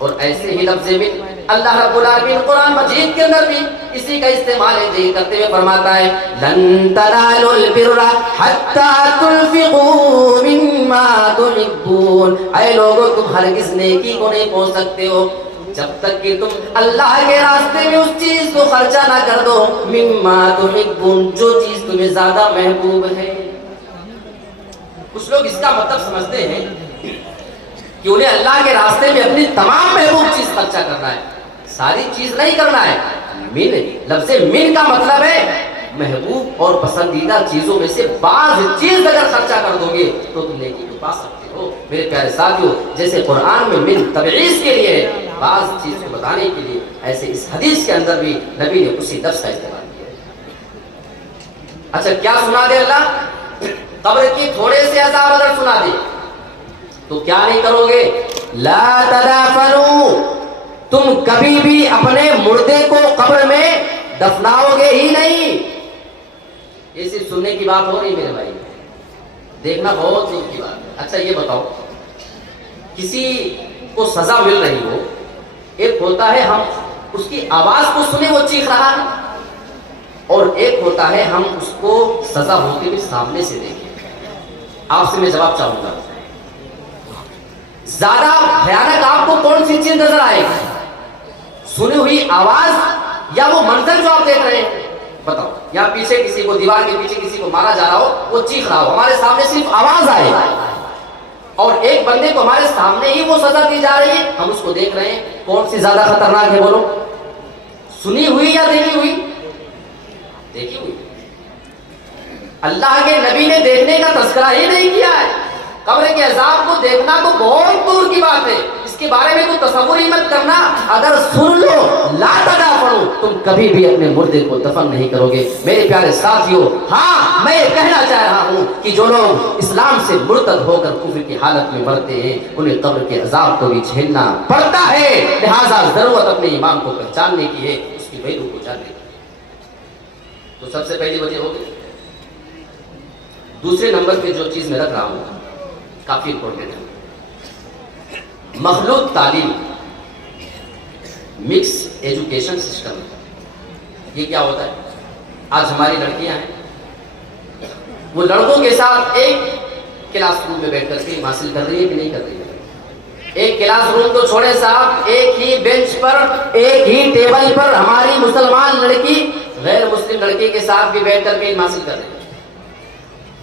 और ऐसे ही लफ्ज़ में अल्लाह रब्बुल आलमीन कुरान मजीद के अंदर भी इसी का इस्तेमाल करते हुए फरमाता है, लन तनालुल बिर्रा हत्ता तुनफिकू मिम्मा तुहिब्बून। ऐ लोगों, तुम हरगिज़ नेकी को नहीं पहुंच सकते हो जब तक कि तुम अल्लाह के रास्ते में उस चीज को खर्चा ना कर दो, मिम्मा तुहिब्बून, जो चीज तुम्हें ज्यादा महबूब है। कुछ लोग इसका मतलब समझते हैं कि उन्हें अल्लाह के रास्ते में अपनी तमाम महबूब चीज खर्चा करना है, सारी चीज नहीं करना है। मिन, लफ्ज़े मिन का मतलब है महबूब और पसंदीदा चीजों में से बाज़ चीज अगर खर्चा कर दोगे तो तुम नेकी को पा सकते हो। मेरे प्यारे साथियों, जैसे कुरान में मिन तबईज़ के लिए है, बाज़ चीज को बताने के लिए, ऐसे इस हदीस के अंदर भी नबी ने उसी लफ्ज़ का इस्तेमाल किया। अच्छा क्या सुना दे अल्लाह? कब्र की थोड़े से अज़ाब अगर सुना दे तो क्या नहीं करोगे? ला तदाफनु, तुम कभी भी अपने मुर्दे को कब्र में दफनाओगे ही नहीं। ये सिर्फ सुनने की बात हो रही मेरे भाई, देखना बहुत दूर की बात है। अच्छा ये बताओ, किसी को सजा मिल रही हो, एक होता है हम उसकी आवाज को सुने वो चीख रहा है, और एक होता है हम उसको सजा होते हुए सामने से देखें। आपसे मैं जवाब चाहूंगा, ज्यादा भयानक आपको कौन सी चीज नजर आएगी? सुनी हुई आवाज या वो मंजर जो आप देख रहे हैं? बताओ, यहाँ पीछे किसी को, दीवार के पीछे किसी को मारा जा रहा हो, वो चीख रहा हो, हमारे सामने सिर्फ आवाज आए, और एक बंदे को हमारे सामने ही वो सजा दी जा रही है, हम उसको देख रहे हैं। कौन सी ज्यादा खतरनाक है बोलो? सुनी हुई या देखी हुई? देखी हुई। अल्लाह के नबी ने देखने का तज़किरा ही नहीं किया है। कब्र के अज़ाब को देखना तो बहुत दूर की बात है, इसके बारे में तो तसव्वुर ही मत करना। अगर सुन लो, ला तदाफनु, तुम कभी भी अपने मुर्दे को दफन नहीं करोगे। मेरे प्यारे साथियों, हाँ मैं कहना चाह रहा हूँ कि जो लोग इस्लाम से मुर्तद होकर कुफ्र की हालत में मरते हैं, उन्हें कब्र के अज़ाब को भी झेलना पड़ता है। लिहाजा जरूरत अपने ईमान को पहचानने की है, उसकी वैल्यू को जानने की। तो सबसे पहली वजह होगी। दूसरे नंबर पे जो चीज मैं रख रहा हूँ काफी इंपॉर्टेंट है, मखलूत तालीम, मिक्स एजुकेशन सिस्टम। ये क्या होता है? आज हमारी लड़कियां हैं, वो लड़कों के साथ एक क्लासरूम में बैठ करके हासिल कर रही है कि नहीं कर रही है? एक क्लासरूम तो छोड़े साहब, एक ही बेंच पर, एक ही टेबल पर हमारी मुसलमान लड़की गैर मुस्लिम लड़के के साथ भी बैठ करके इल्म हासिल कर रहे हैं।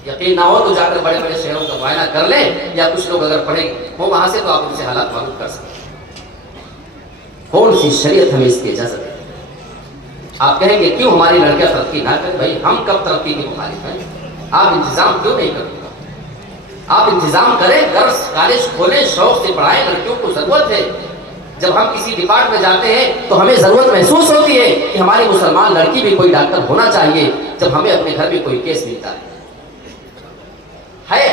यकीन ना हो तो जाकर बड़े बड़े शहरों का मुआयना कर लें, या कुछ लोग अगर पढ़े हो वहां से तो आप उनसे हालात मालूम कर सकते हैं। कौन सी शरीयत हमें इसकी इजाजत है? आप कहेंगे क्यों हमारी लड़कियां तरक्की ना करें? भाई हम कब तरक्की की मुखालिफ हैं? आप इंतजाम क्यों नहीं करते? आप इंतजाम करें, दर्स कॉलेज खोलें, शौक से पढ़ाएं। लड़कियों को जरूरत है। जब हम किसी डिपार्टमेंट में जाते हैं तो हमें जरूरत महसूस होती है कि हमारी मुसलमान लड़की भी कोई डॉक्टर होना चाहिए। जब हमें अपने घर में कोई केस मिलता है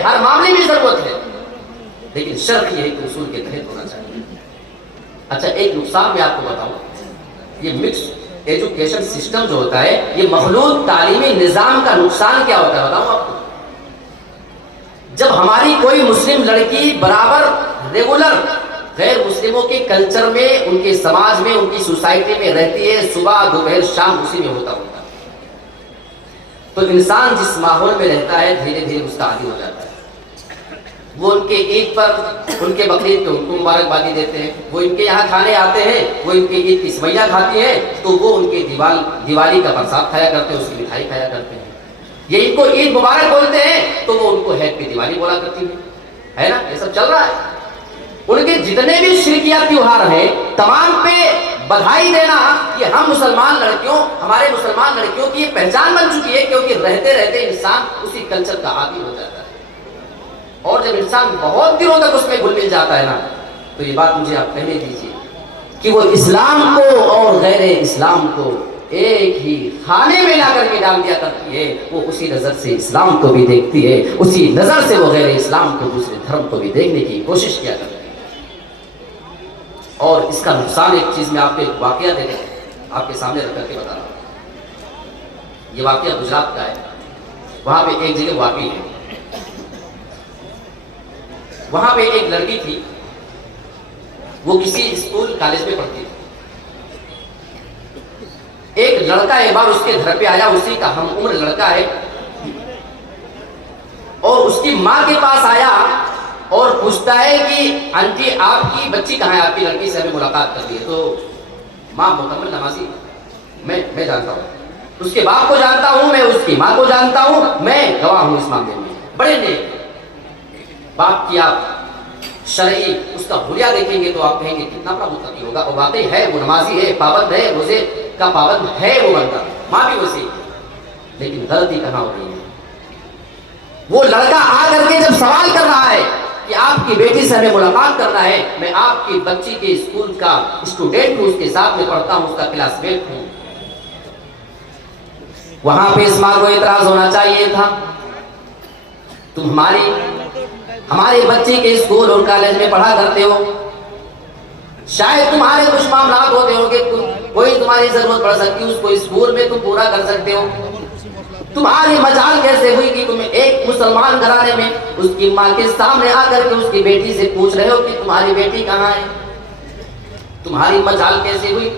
हर मामले में जरूरत है, लेकिन शर्त यह है कि उसूल के तहत होना चाहिए। अच्छा, एक नुकसान मैं आपको बताऊं, ये मिक्स एजुकेशन सिस्टम जो होता है, ये मखलूत तालीमी निजाम का नुकसान क्या होता है बताऊं आपको। जब हमारी कोई मुस्लिम लड़की बराबर रेगुलर गैर मुस्लिमों के कल्चर में, उनके समाज में, उनकी सोसाइटी में रहती है, सुबह दोपहर शाम उसी में होता है, तो इंसान जिस माहौल में रहता है धीरे धीरे उसका आदी हो जाता है। वो उनके ईद पर, उनके बकरीद पे उनको मुबारकबादी देते हैं, वो इनके यहाँ खाने आते हैं, वो इनके ईद की सवैया खाती हैं, तो वो उनके दिवाली का प्रसाद खाया करते हैं, उसकी मिठाई खाया करते हैं। ये इनको ईद मुबारक बोलते हैं तो वो उनको हैप्पी दिवाली बोला करती है ना? ये सब चल रहा है। उनके जितने भी शिरकिया त्योहार हैं तमाम पे बधाई देना कि हम मुसलमान लड़कियों, हमारे मुसलमान लड़कियों की ये पहचान बन चुकी है, क्योंकि रहते रहते इंसान उसी कल्चर का आदी हो जाता है। और जब इंसान बहुत दिनों तक उसमें घुल मिल जाता है ना, तो ये बात मुझे आप कहने दीजिए कि वो इस्लाम को और गैर इस्लाम को एक ही खाने में ला करके डाल दिया करती है। वो उसी नजर से इस्लाम को भी देखती है, उसी नजर से वो गैर इस्लाम को, दूसरे धर्म को भी देखने की कोशिश किया करती है। और इसका नुकसान, एक चीज में आपको एक वाकया देकर आपके सामने रख करके बता रहा हूं। ये वाकया गुजरात का है। वहां पे एक जगह वापी है, वहां पे एक लड़की थी, वो किसी स्कूल कॉलेज में पढ़ती थी। एक लड़का एक बार उसके घर पे आया, उसी का हम उम्र लड़का है, और उसकी माँ के पास आया और पूछता है कि आंटी आपकी बच्ची कहाँ है, आपकी लड़की से हमें मुलाकात करनी है। तो माँ मुकम्मल नमाजी, मैं जानता हूँ, उसके बाप को जानता हूँ, मैं उसकी माँ को जानता हूँ, मैं गवाह हूँ इस मामले में। बड़े नेक बाप की आप शरई उसका हुलिया देखेंगे तो आप कहेंगे कितना बड़ा मुत्तकी होगा, और वाकई है, वो नमाजी है, पाबंद है, रोजे का पाबंद है वो बंदा, माँ भी वैसी। लेकिन गलती कहाँ हो रही है? वो लड़का आकर के जब सवाल कर रहा है कि आपकी बेटी से हमें मुलाकात करना है, मैं आपकी बच्ची के स्कूल का स्टूडेंट हूं, उसके साथ में पढ़ता हूं, उसका क्लासमेट हूं, वहां पे इस माँ को इतराज होना चाहिए था। तुम हमारे बच्चे के स्कूल और कॉलेज में पढ़ा करते हो, शायद तुम्हारे कुछ मामला होते होंगे, कोई तुम्हारी जरूरत पड़ सकती है, उसको स्कूल में तुम पूरा कर सकते हो। तुम्हारी मजाल कैसे हुई कि तुम एक मुसलमान घराने में उसकी माँ के सामने आकर के उसकी बेटी से पूछ रहे हो कि तुम्हारी बेटी कहाँ है? तुम्हारी मजाल कैसे हुई?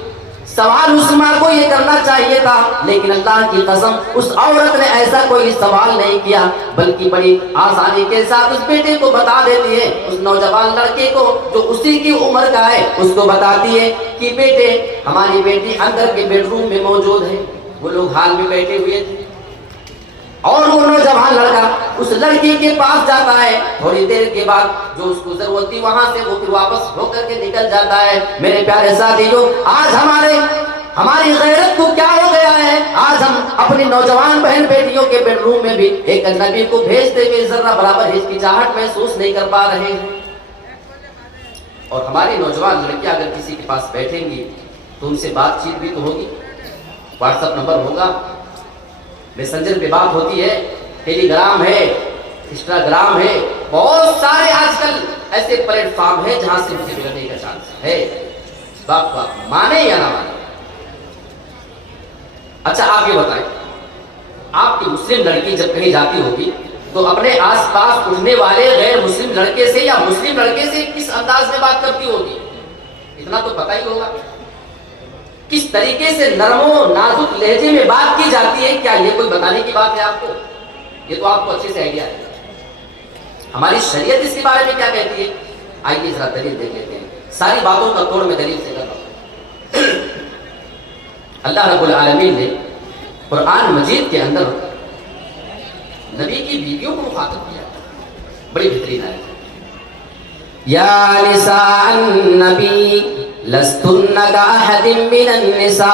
सवाल उस माँ को ये करना चाहिए था, लेकिन अल्लाह की कसम उस औरत ने ऐसा कोई सवाल नहीं किया, बल्कि बड़ी आसानी के साथ उस बेटे को बता देती है, उस नौजवान लड़के को जो उसी की उम्र का है उसको बताती है कि बेटे, हमारी बेटी अंदर के बेडरूम में मौजूद है। वो लोग हाल में बैठे हुए थे और वो नौजवान लड़का उस लड़की के पास जाता है। थोड़ी देर के बाद जो उसको जरूरत थी वहां से वो फिर वापस होकर के निकल जाता है। मेरे प्यारे साथियों, आज हमारी गैरत को क्या हो गया है? आज हम अपनी नौजवान बहन बेटियों के बेडरूम में भी एक अजनबी को भेजते हुए जरा बराबर हिचकिचाहट महसूस नहीं कर पा रहे हैं। और हमारी नौजवान लड़कियां अगर किसी के पास बैठेंगी तो उनसे बातचीत भी तो होगी, व्हाट्सएप नंबर होगा, मैसेंजर पे बात होती है, टेलीग्राम है, इंस्टाग्राम है, बहुत सारे आजकल ऐसे प्लेटफॉर्म है जहां से मुझे मिलने का चांस है। बाप माने या ना माने। अच्छा, आप ये बताएं, आपकी मुस्लिम लड़की जब कहीं जाती होगी तो अपने आसपास उठने वाले गैर मुस्लिम लड़के से या मुस्लिम लड़के से किस अंदाज में बात करती होगी? इतना तो पता ही होगा। किस तरीके से नरमो नाजुक लहजे में बात की जाती है, क्या ये कोई बताने की बात है आपको? ये तो आपको अच्छे से आइडिया है। हमारी शरीयत इसके बारे में क्या कहती है? आइए जरा दलील देख लेते हैं। सारी बातों का तोड़ में दलील से कर रहा हूं। अल्लाह रब्बुल आलमीन ने कुरान मजीद के अंदर नबी की बीवियों को मुखातब किया, बड़ी बेहतरीन आयत है। या निसान नबी लस्तुन्ना का अहदिम मिनन निसा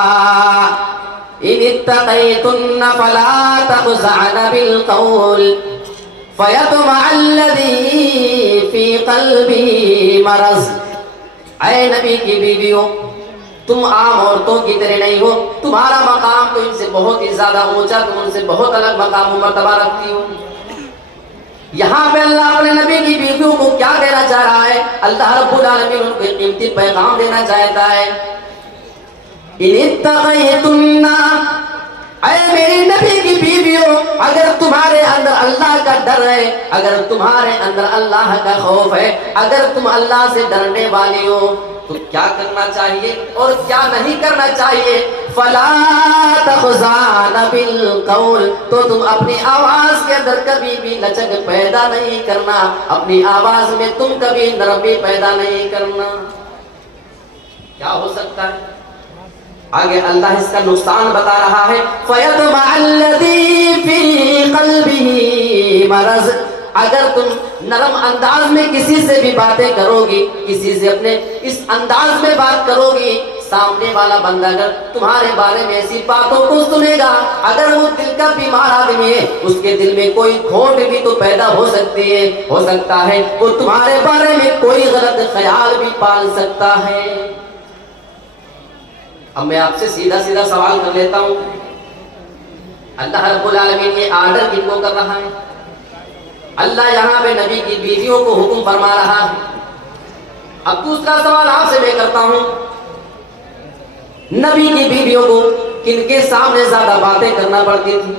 इन इत्तक़ैतुन्ना फला तख़ज़अन बिल क़ौल फयतमअल्लज़ी फी क़ल्बी मरज़। ऐ नबी की बीवियों, तुम आम औरतों की तरह नहीं हो, तुम्हारा मकाम तो इनसे बहुत ही ज्यादा ऊंचा, तुम उनसे बहुत अलग मकाम मर्तबा रखती हो। यहाँ पे अल्लाह अपने नबी की बीवियों को क्या कहना चाह रहा है? अल्लाह रब्बुल आलमीन उनको एक कीमती पैगाम देना चाहता है। इनित्तक़ैतुन्ना, ऐ मेरी नबी की बीवियों, अगर तुम्हारे अंदर अल्लाह का डर है, अगर तुम्हारे अंदर अल्लाह का खौफ है, अगर तुम अल्लाह से डरने वाली हो, तो क्या करना चाहिए और क्या नहीं करना चाहिए? फला तख़ज़अन बिल क़ौल, तो तुम अपनी आवाज के अंदर कभी भी लचक पैदा नहीं करना, अपनी आवाज में तुम कभी नरमी पैदा नहीं करना। क्या हो सकता है? आगे अल्लाह इसका नुकसान बता रहा है। फयतमअल्लज़ी फी क़ल्बिही मरज़, अगर तुम नरम अंदाज में किसी से भी बातें करोगी, किसी से अपने इस अंदाज में बात करोगी, सामने वाला बंदा अगर तुम्हारे बारे में ऐसी बातों को सुनेगा, अगर वो दिल का बीमार आदमी है, उसके दिल में कोई खोट भी तो पैदा हो सकती है, हो सकता है वो तुम्हारे बारे में कोई गलत ख्याल भी पाल सकता है। अब मैं आपसे सीधा सीधा सवाल कर लेता हूं, अल्लाह रब्बुल आलमीन ये आर्डर किनको कर रहा है? अल्लाह यहाँ पे नबी की बीवियों को हुक्म फरमा रहा है। अब दूसरा सवाल आपसे मैं करता हूं, नबी की बीवियों को किनके सामने ज्यादा बातें करना पड़ती थी?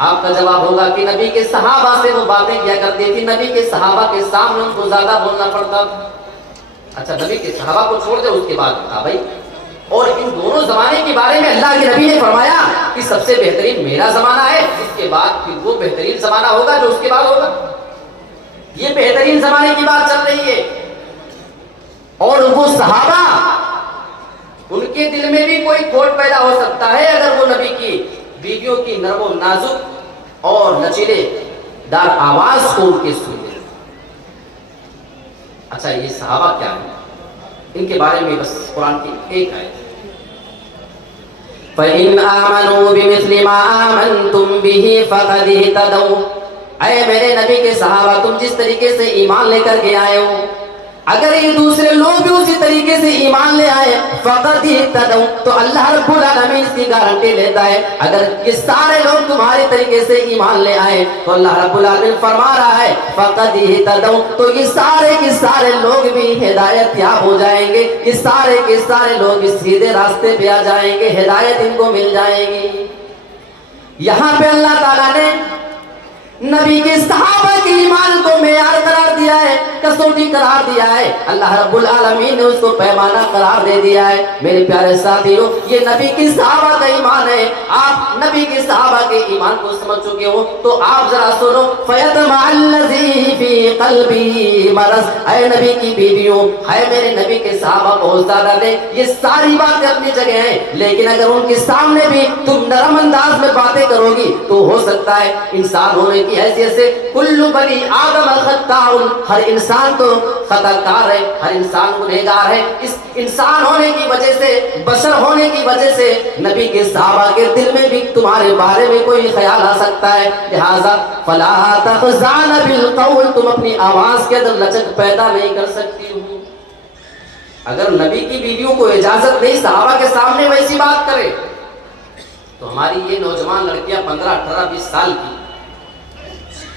आपका जवाब होगा कि नबी के सहाबा से वो बातें किया करती थी, नबी के सहाबा के सामने उनको ज्यादा बोलना पड़ता था। अच्छा, नबी के सहाबा को छोड़ दे, उसके बाद था भाई। और इन दोनों जमाने के बारे में अल्लाह के नबी ने फरमाया कि सबसे बेहतरीन मेरा जमाना है, इसके बाद फिर वो बेहतरीन जमाना होगा जो उसके बाद होगा। ये बेहतरीन जमाने की बात चल रही है। और वो सहाबा, उनके दिल में भी कोई खोट पैदा हो सकता है अगर वो नबी की बीवियों की नरमो नाजुक और लचीले दार आवाज को उनके सुने। अच्छा, ये सहाबा क्या है? इनके बारे में बस कुरान की एक आयत, फ़इन आमनू बिमिस्लि मा आमनतुम बिही फ़क़द इहतदौ। ऐ मेरे नबी के सहाबा, तुम जिस तरीके से ईमान लेकर के आए हो, अगर ये दूसरे लोग भी उसी तरीके से ईमान ले आए, फ़क़द इहतदौ, तो अल्लाह रब्बुल आलमीन इसकी गारंटी लेता है। अगर ये सारे लोग तुम्हारे तरीके से ईमान ले आए, तो अल्लाह रब्बुल आलमीन फरमा रहा है फ़क़द इहतदौ, तो ये सारे के सारे लोग भी हिदायत याब हो जाएंगे, ये सारे के सारे लोग इस सीधे रास्ते पे आ जाएंगे, हिदायत इनको मिल जाएगी। यहाँ पे अल्लाह ताला ने नबी के सहाबा के ईमान को मेयार करार दिया है, कसौटी करार दिया है। अल्लाह रब्बुल आलमीन ने उसको पैमाना करार दे दिया है। मेरे प्यारे साथियों, ये नबी के सहाबा का ईमान है। आप नबी के सहाबा के ईमान को समझ चुके हो तो आप जरा सुनो। फयतमअल्लज़ी फी क़ल्बी मरज़, ऐ नबी की बीवियों, है मेरे नबी के सहाबा बहुत ज्यादा थे। ये सारी बातें अपनी जगह है, लेकिन अगर उनके सामने भी तुम नरम अंदाज में बातें करोगी तो हो सकता है इंसान होने की हैसियत से कुल्लु बनी आदम खत्ताउन, हर इंसान तो खताकार है, हर इंसान गुनहगार है। इस इंसान होने की वजह से, बशर होने की वजह से नबी के सहाबा के दिल में भी तुम्हारे बारे में कोई ख्याल आ सकता है। लिहाजा फला तख़ज़अन बिल क़ौल, तुम अपनी आवाज के अंदर लचक पैदा नहीं कर सकती हो। अगर नबी की बीवियों को इजाजत नहीं सहाबा के सामने वैसी बात करे, तो हमारी ये नौजवान लड़कियां 15, 18, 20 साल की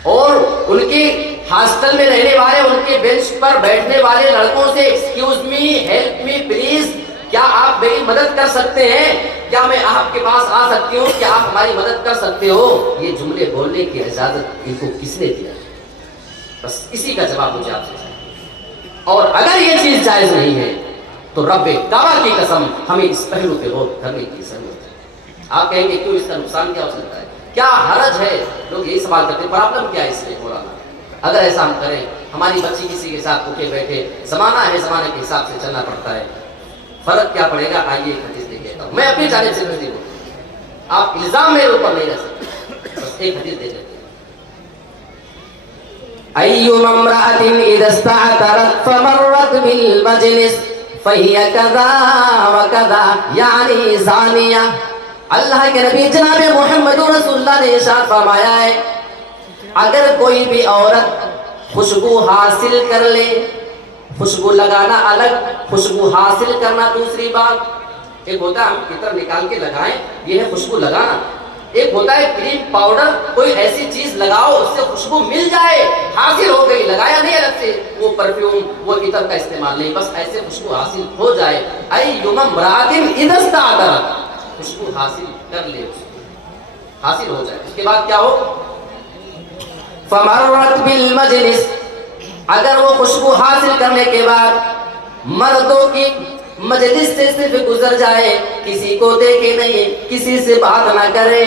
और उनके हॉस्टल में रहने वाले, उनके बेंच पर बैठने वाले लड़कों say excuse me, help me please, क्या आप मेरी मदद कर सकते हैं? क्या मैं आपके पास आ सकती हूँ? क्या आप हमारी मदद कर सकते हो? ये जुमले बोलने की इजाजत इनको किसने दिया? बस इसी का जवाब मुझे आपसे चाहिए। और अगर ये चीज जायज नहीं है तो रब्बे काबा की कसम हमें इस पहलू पे गौर करने की जरूरत है। आप कहेंगे क्यों, इसका नुकसान क्या हो सकता है, क्या हरज है? लोग यही सवाल करते हैं, प्रॉब्लम क्या है इसमें मौलाना? अगर ऐसा हम करें, हमारी बच्ची किसी के साथ उठे बैठे, जमाना है, जमाने के हिसाब से चलना पड़ता है, फर्क क्या पड़ेगा? आइए एक हदीस देखें। मैं अपनी जानिब से नहीं बोलूँ, आप इल्जाम मेरे ऊपर नहीं रह सकते। बस एक हदीस दे देते हैं, अय्युम इम्राअतिन इज़ा इस्तअतरत फमर्रत बिल मजलिस फहिय कज़ा व कज़ा यानी ज़ानिया। अल्लाह के नबी जनाब मोहम्मद रसूलुल्लाह ने इरशाद फरमाया है, अगर कोई भी औरत खुशबू हासिल कर ले, खुशबू लगाना अलग, खुशबू हासिल करना दूसरी बात। एक होता है हम इत्र निकाल के लगाएं, ये है खुशबू लगाना। एक होता है क्रीम पाउडर, कोई ऐसी चीज लगाओ उससे खुशबू मिल जाए, हासिल हो गई, लगाया नहीं अलग से वो परफ्यूम वो इत्र का इस्तेमाल नहीं, बस ऐसे खुशबू हासिल हो जाए। अय्युम इम्राअतिन इज़ा इस्तअतरत, खुशबू हासिल कर ले, हासिल हो जाए। उसके बाद क्या हो, फमर्रत बिल मजलिस, अगर वो खुशबू हासिल करने के बाद मर्दों की मजलिस से सिर्फ गुजर जाए, किसी को देखे नहीं, किसी से बात ना करे,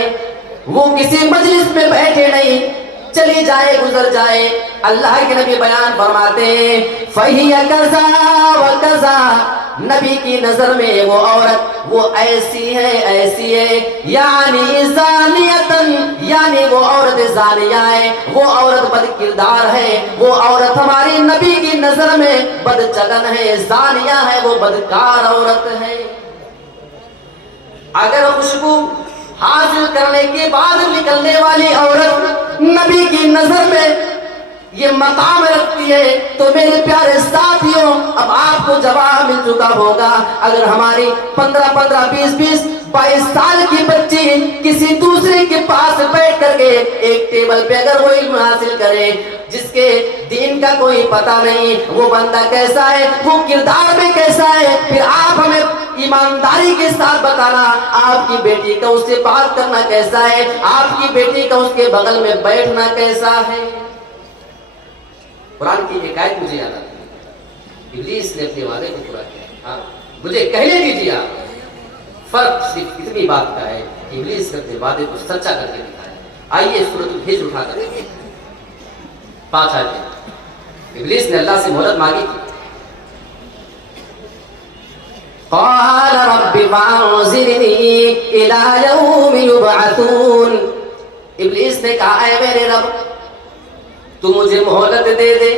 वो किसी मजलिस में बैठे नहीं, चली जाए गुजर जाए, अल्लाह के नबी बयान फरमाते हैं फहिया कज़ा व कज़ा, नबी की नजर में वो औरत वो ऐसी है, यानी ज़ानियतन, यानी वो औरत ज़ानिया है, वो औरत बदकिरदार है, वो औरत हमारी नबी की नजर में बदचलन है, ज़ानिया है, वो बदकार औरत है। अगर खुशबू हासिल करने के बाद निकलने वाली औरत नबी की नजर में ये मकाम रखती है, तो मेरे प्यारे साथियों अब आपको जवाब मिल चुका होगा। अगर हमारी 15-15, 20-20, 22 साल की बच्ची किसी दूसरे के पास बैठ करके एक टेबल पे अगर वो इल्म हासिल करे, जिसके दीन का कोई पता नहीं, वो बंदा कैसा है, वो किरदार में कैसा है, फिर आप हमें ईमानदारी के साथ बताना आपकी बेटी का उससे बात करना कैसा है, आपकी बेटी का उसके बगल में बैठना कैसा है। कुरान की एक आयत मुझे याद आती है, इब्लीस ने अपने वादे को पूरा किया। हाँ, मुझे कहने दीजिए आप, फर्क सिर्फ इतनी बात का है कि इब्लीस ने अपने वादे को सच्चा करके दिखाया। आइए सूरत हिज्र उठा कर देखिए, 5 आयतें। इब्लीस ने अल्लाह से मोहलत मांगी थी, क़ाल रब्बि फ़अंज़िरनी इला यौमि युबअसून। इब्लीस ने कहा है मेरे रब तू मुझे मोहलत दे दे,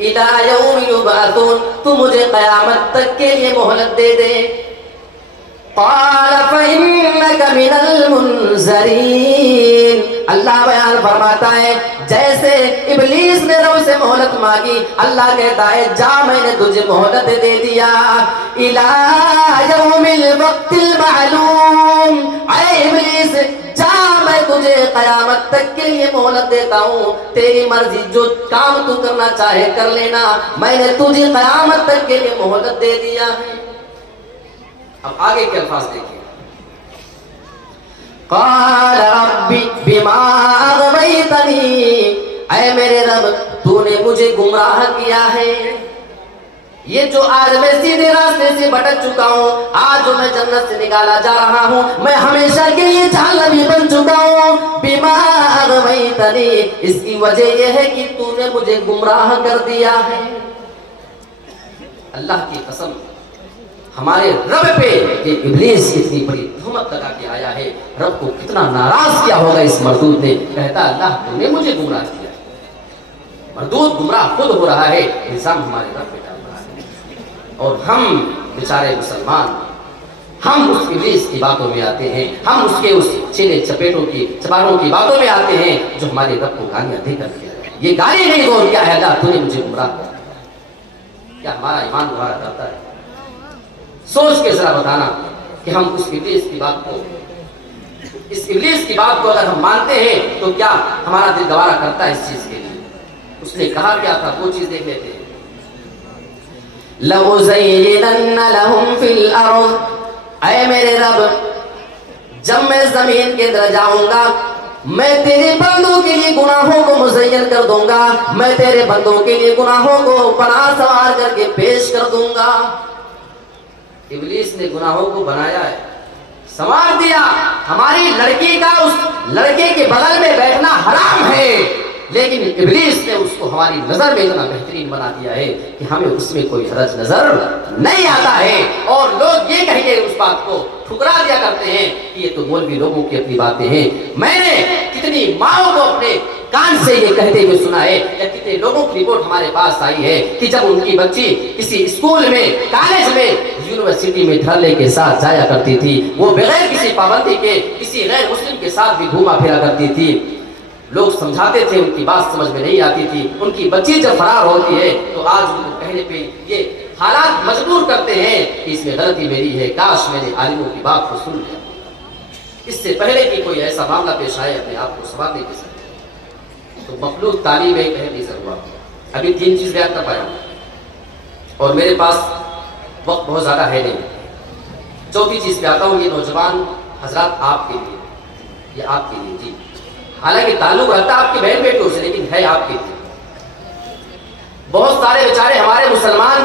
इला यौमि युबअसून, तू मुझे क़यामत तक के लिए मोहलत दे दे। क़ाल फ़इन्नका मिनल मुनज़रीन। अल्लाह बयान फरमाता है जैसे इब्लीस ने रब से मोहलत मांगी, अल्लाह कहता है जा मैंने तुझे मोहलत दे दिया, इला यौमिल वक्तिल मालूम। ऐ इब्लीस जा मैं तुझे कयामत तक के लिए मोहलत देता हूँ, तेरी मर्जी जो काम तू करना चाहे कर लेना, मैंने तुझे कयामत तक के लिए मोहलत दे दिया है। अब आगे के अल्फाज देखिए, क़ाल रब्बि बिमा अग़वैतनी, ऐ मेरे रब तूने मुझे गुमराह किया है, ये जो आज मैं सीधे रास्ते से भटक चुका हूँ, आज जो मैं जन्नत से निकाला जा रहा हूँ, मैं हमेशा के लिए जहन्नमी बन चुका हूँ। बिमा अग़वैतनी, इसकी वजह यह है कि तूने मुझे गुमराह कर दिया है। अल्लाह की कसम हमारे रब पे कि इब्लीस इतनी बड़ी tuhमत लगा के आया है, रब को कितना नाराज किया होगा इस मरदूद ने। कहता अल्लाह तूने मुझे गुमराह किया। मरदूद गुमराह खुद हो रहा है, इल्जाम हमारे रब पे डाल रहा है। और हम बेचारे मुसलमान, हम उस इब्लीस की बातों में आते हैं, हम उसके उस चेले चपेटों की चपारों की बातों में आते हैं जो हमारे रब को गालियां देकर दिया। ये गाली नहीं गौर किया है अल्लाह तूने मुझे गुमराह किया। क्या हमारा ईमान गुमराह करता है? सोच के जरा बताना कि हम उस इब्लीस की बात को, इस इब्लीस की बात को अगर हम मानते हैं तो क्या हमारा दिल गवारा करता है इस चीज के लिए? उसने कहा क्या था वो चीज देख लेते हैं। लउज़य्यिनन्ना लहुम फिल अर्ज़, ऐ मेरे रब जब मैं जमीन के अंदर जाऊंगा मैं तेरे बंदों के लिए गुनाहों को मुज़य्यन कर दूंगा, मैं तेरे बंदों के लिए गुनाहों को बना सवार करके पेश कर दूंगा। इब्लीस ने गुनाहों को बनाया है, संवार दिया। हमारी लड़की का उस लड़के के बगल में बैठना हराम है, लेकिन इब्लीस ने उसको हमारी नजर में इतना बेहतरीन बना दिया है कि हमें उसमें कोई हरज नजर नहीं आता है। और लोग ये कह के उस बात को ठुकरा दिया करते हैं कि ये तो मौलवी लोगों की अपनी बातें हैं। मैंने कितनी माओ को अपने कान से ये कहते हुए सुना है, या कितने लोगों की रिपोर्ट हमारे पास आई है कि जब उनकी बच्ची किसी स्कूल में, कॉलेज में, यूनिवर्सिटी में धड़ल्ले के साथ जाया करती थी, वो बगैर किसी पाबंदी के किसी गैर मुस्लिम के साथ भी घूमा फिरा करती थी। लोग समझाते थे, उनकी बात समझ में नहीं आती थी। उनकी बच्ची जब फरार होती है तो आज उनको कहने पे ये हालात मजबूर करते हैं कि इसमें गलती मेरी है, काश मैंने आलिमों की बात को सुन लिया। इससे पहले कि कोई ऐसा मामला पेश आए अपने आप को संभालने के साथ, तो मखलूक तालीम एक अहम हिस्सा हुआ। अभी 3 चीज बयान कर पाया और मेरे पास वक्त बहुत ज्यादा है नहीं। चौथी चीज पे आता हूँ, ये नौजवान हजरात आपके लिए, ये आपके लिए जी, हालांकि ताल्लुक रहता है आपकी बहन बेटियों से, लेकिन है आपके लिए। बहुत सारे बेचारे हमारे मुसलमान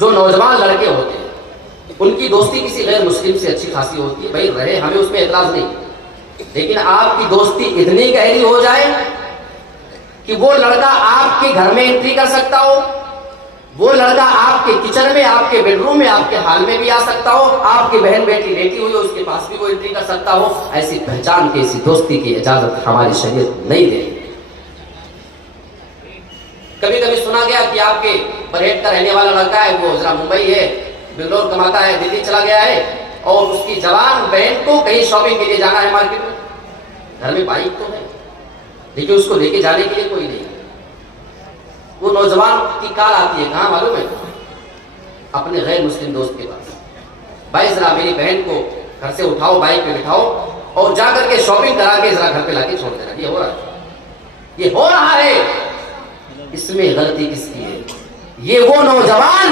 जो नौजवान लड़के होते हैं, उनकी दोस्ती किसी गैर मुस्लिम से अच्छी खासी होती है, भाई रहे, हमें उसमें एतराज नहीं, लेकिन आपकी दोस्ती इतनी गहरी हो जाए कि वो लड़का आपके घर में एंट्री कर सकता हो, वो लड़का आपके किचन में, आपके बेडरूम में, आपके हाल में भी आ सकता हो, आपकी बहन बेटी लेटी हुई हो उसके पास भी वो एंट्री कर सकता हो। ऐसी पहचान की, ऐसी दोस्ती की इजाजत हमारी शरीयत नहीं दे। कभी कभी सुना गया कि आपके बरहेट का रहने वाला लड़का है, वो जरा मुंबई है, बेंगलोर कमाता है, दिल्ली चला गया है, और उसकी जवान बहन को कहीं शॉपिंग के लिए जाना है मार्केट में। घर में बाइक तो है लेकिन उसको लेके जाने के लिए कोई नहीं। वो नौजवान की कॉल आती है, कहाँ मालूम है? अपने गैर मुस्लिम दोस्त के पास, भाई जरा मेरी बहन को घर से उठाओ, बाइक पे बिठाओ और जाकर के शॉपिंग करा के जरा घर पे लाके छोड़ देना। ये हो रहा है, ये हो रहा है। इसमें गलती किसकी है? ये वो नौजवान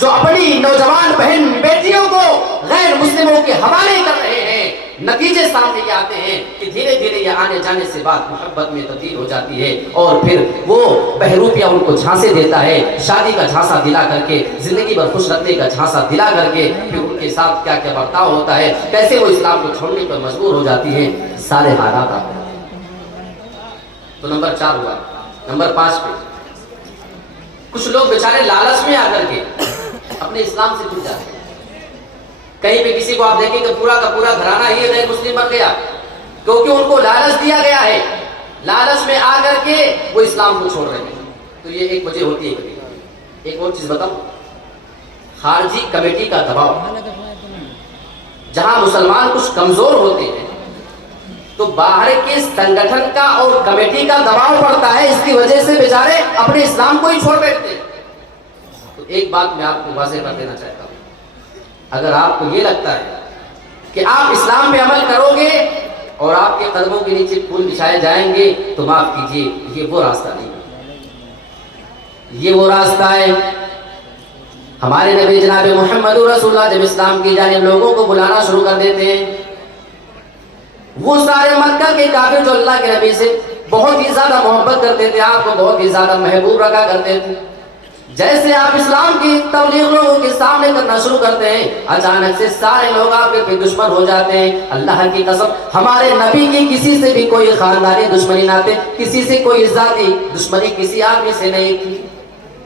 जो अपनी नौजवान बहन बेटियों को गैर मुस्लिमों के हवाले कर रहे हैं। नतीजे सामने ये आते हैं कि धीरे धीरे ये आने जाने से बात मोहब्बत में तब्दील हो जाती है और फिर वो बहरूपिया उनको झांसे देता है, शादी का झांसा दिला करके, जिंदगी भर खुश रखने का झांसा दिला करके फिर उनके साथ क्या क्या बर्ताव होता है, कैसे वो इस्लाम को छोड़ने पर मजबूर हो जाती है, सारे हालात आते हैं। तो नंबर 4 हुआ। नंबर 5 पे कुछ लोग बेचारे लालच में आकर के अपने इस्लाम से जुड़ जाते हैं। कहीं पे किसी को आप देखेंगे पूरा का पूरा घराना ही गैर मुस्लिम बन गया, क्योंकि उनको लालच दिया गया है। लालच में आकर के वो इस्लाम को छोड़ रहे हैं। तो ये एक वजह होती है। कभी एक और चीज बताऊं, खारजी कमेटी का दबाव। जहां मुसलमान कुछ कमजोर होते हैं तो बाहर के संगठन का और कमेटी का दबाव पड़ता है, इसकी वजह से बेचारे अपने इस्लाम को ही छोड़ बैठते हैं। तो एक बात मैं आपको वाज़ेह कर देना चाहता हूं, अगर आपको ये लगता है कि आप इस्लाम पे अमल करोगे और आपके कदमों के नीचे फूल बिछाए जाएंगे, तो माफ कीजिए, ये वो रास्ता नहीं, ये वो रास्ता है। हमारे नबी जनाब मोहम्मद रसूलुल्लाह जब इस्लाम की जानिब लोगों को बुलाना शुरू कर देते हैं, वो सारे मक्का के काफिर जो अल्लाह के नबी से बहुत ही ज्यादा मोहब्बत करते थे, आपको बहुत ही ज्यादा महबूब रखा करते थे, जैसे आप इस्लाम की तबलीग लोगों के सामने करना शुरू करते हैं, अचानक से सारे लोग आपके पे दुश्मन हो जाते हैं। अल्लाह की कसम, हमारे नबी की किसी से भी कोई खानदानी दुश्मनी ना थे, किसी से कोई जाती दुश्मनी किसी आदमी से नहीं थी,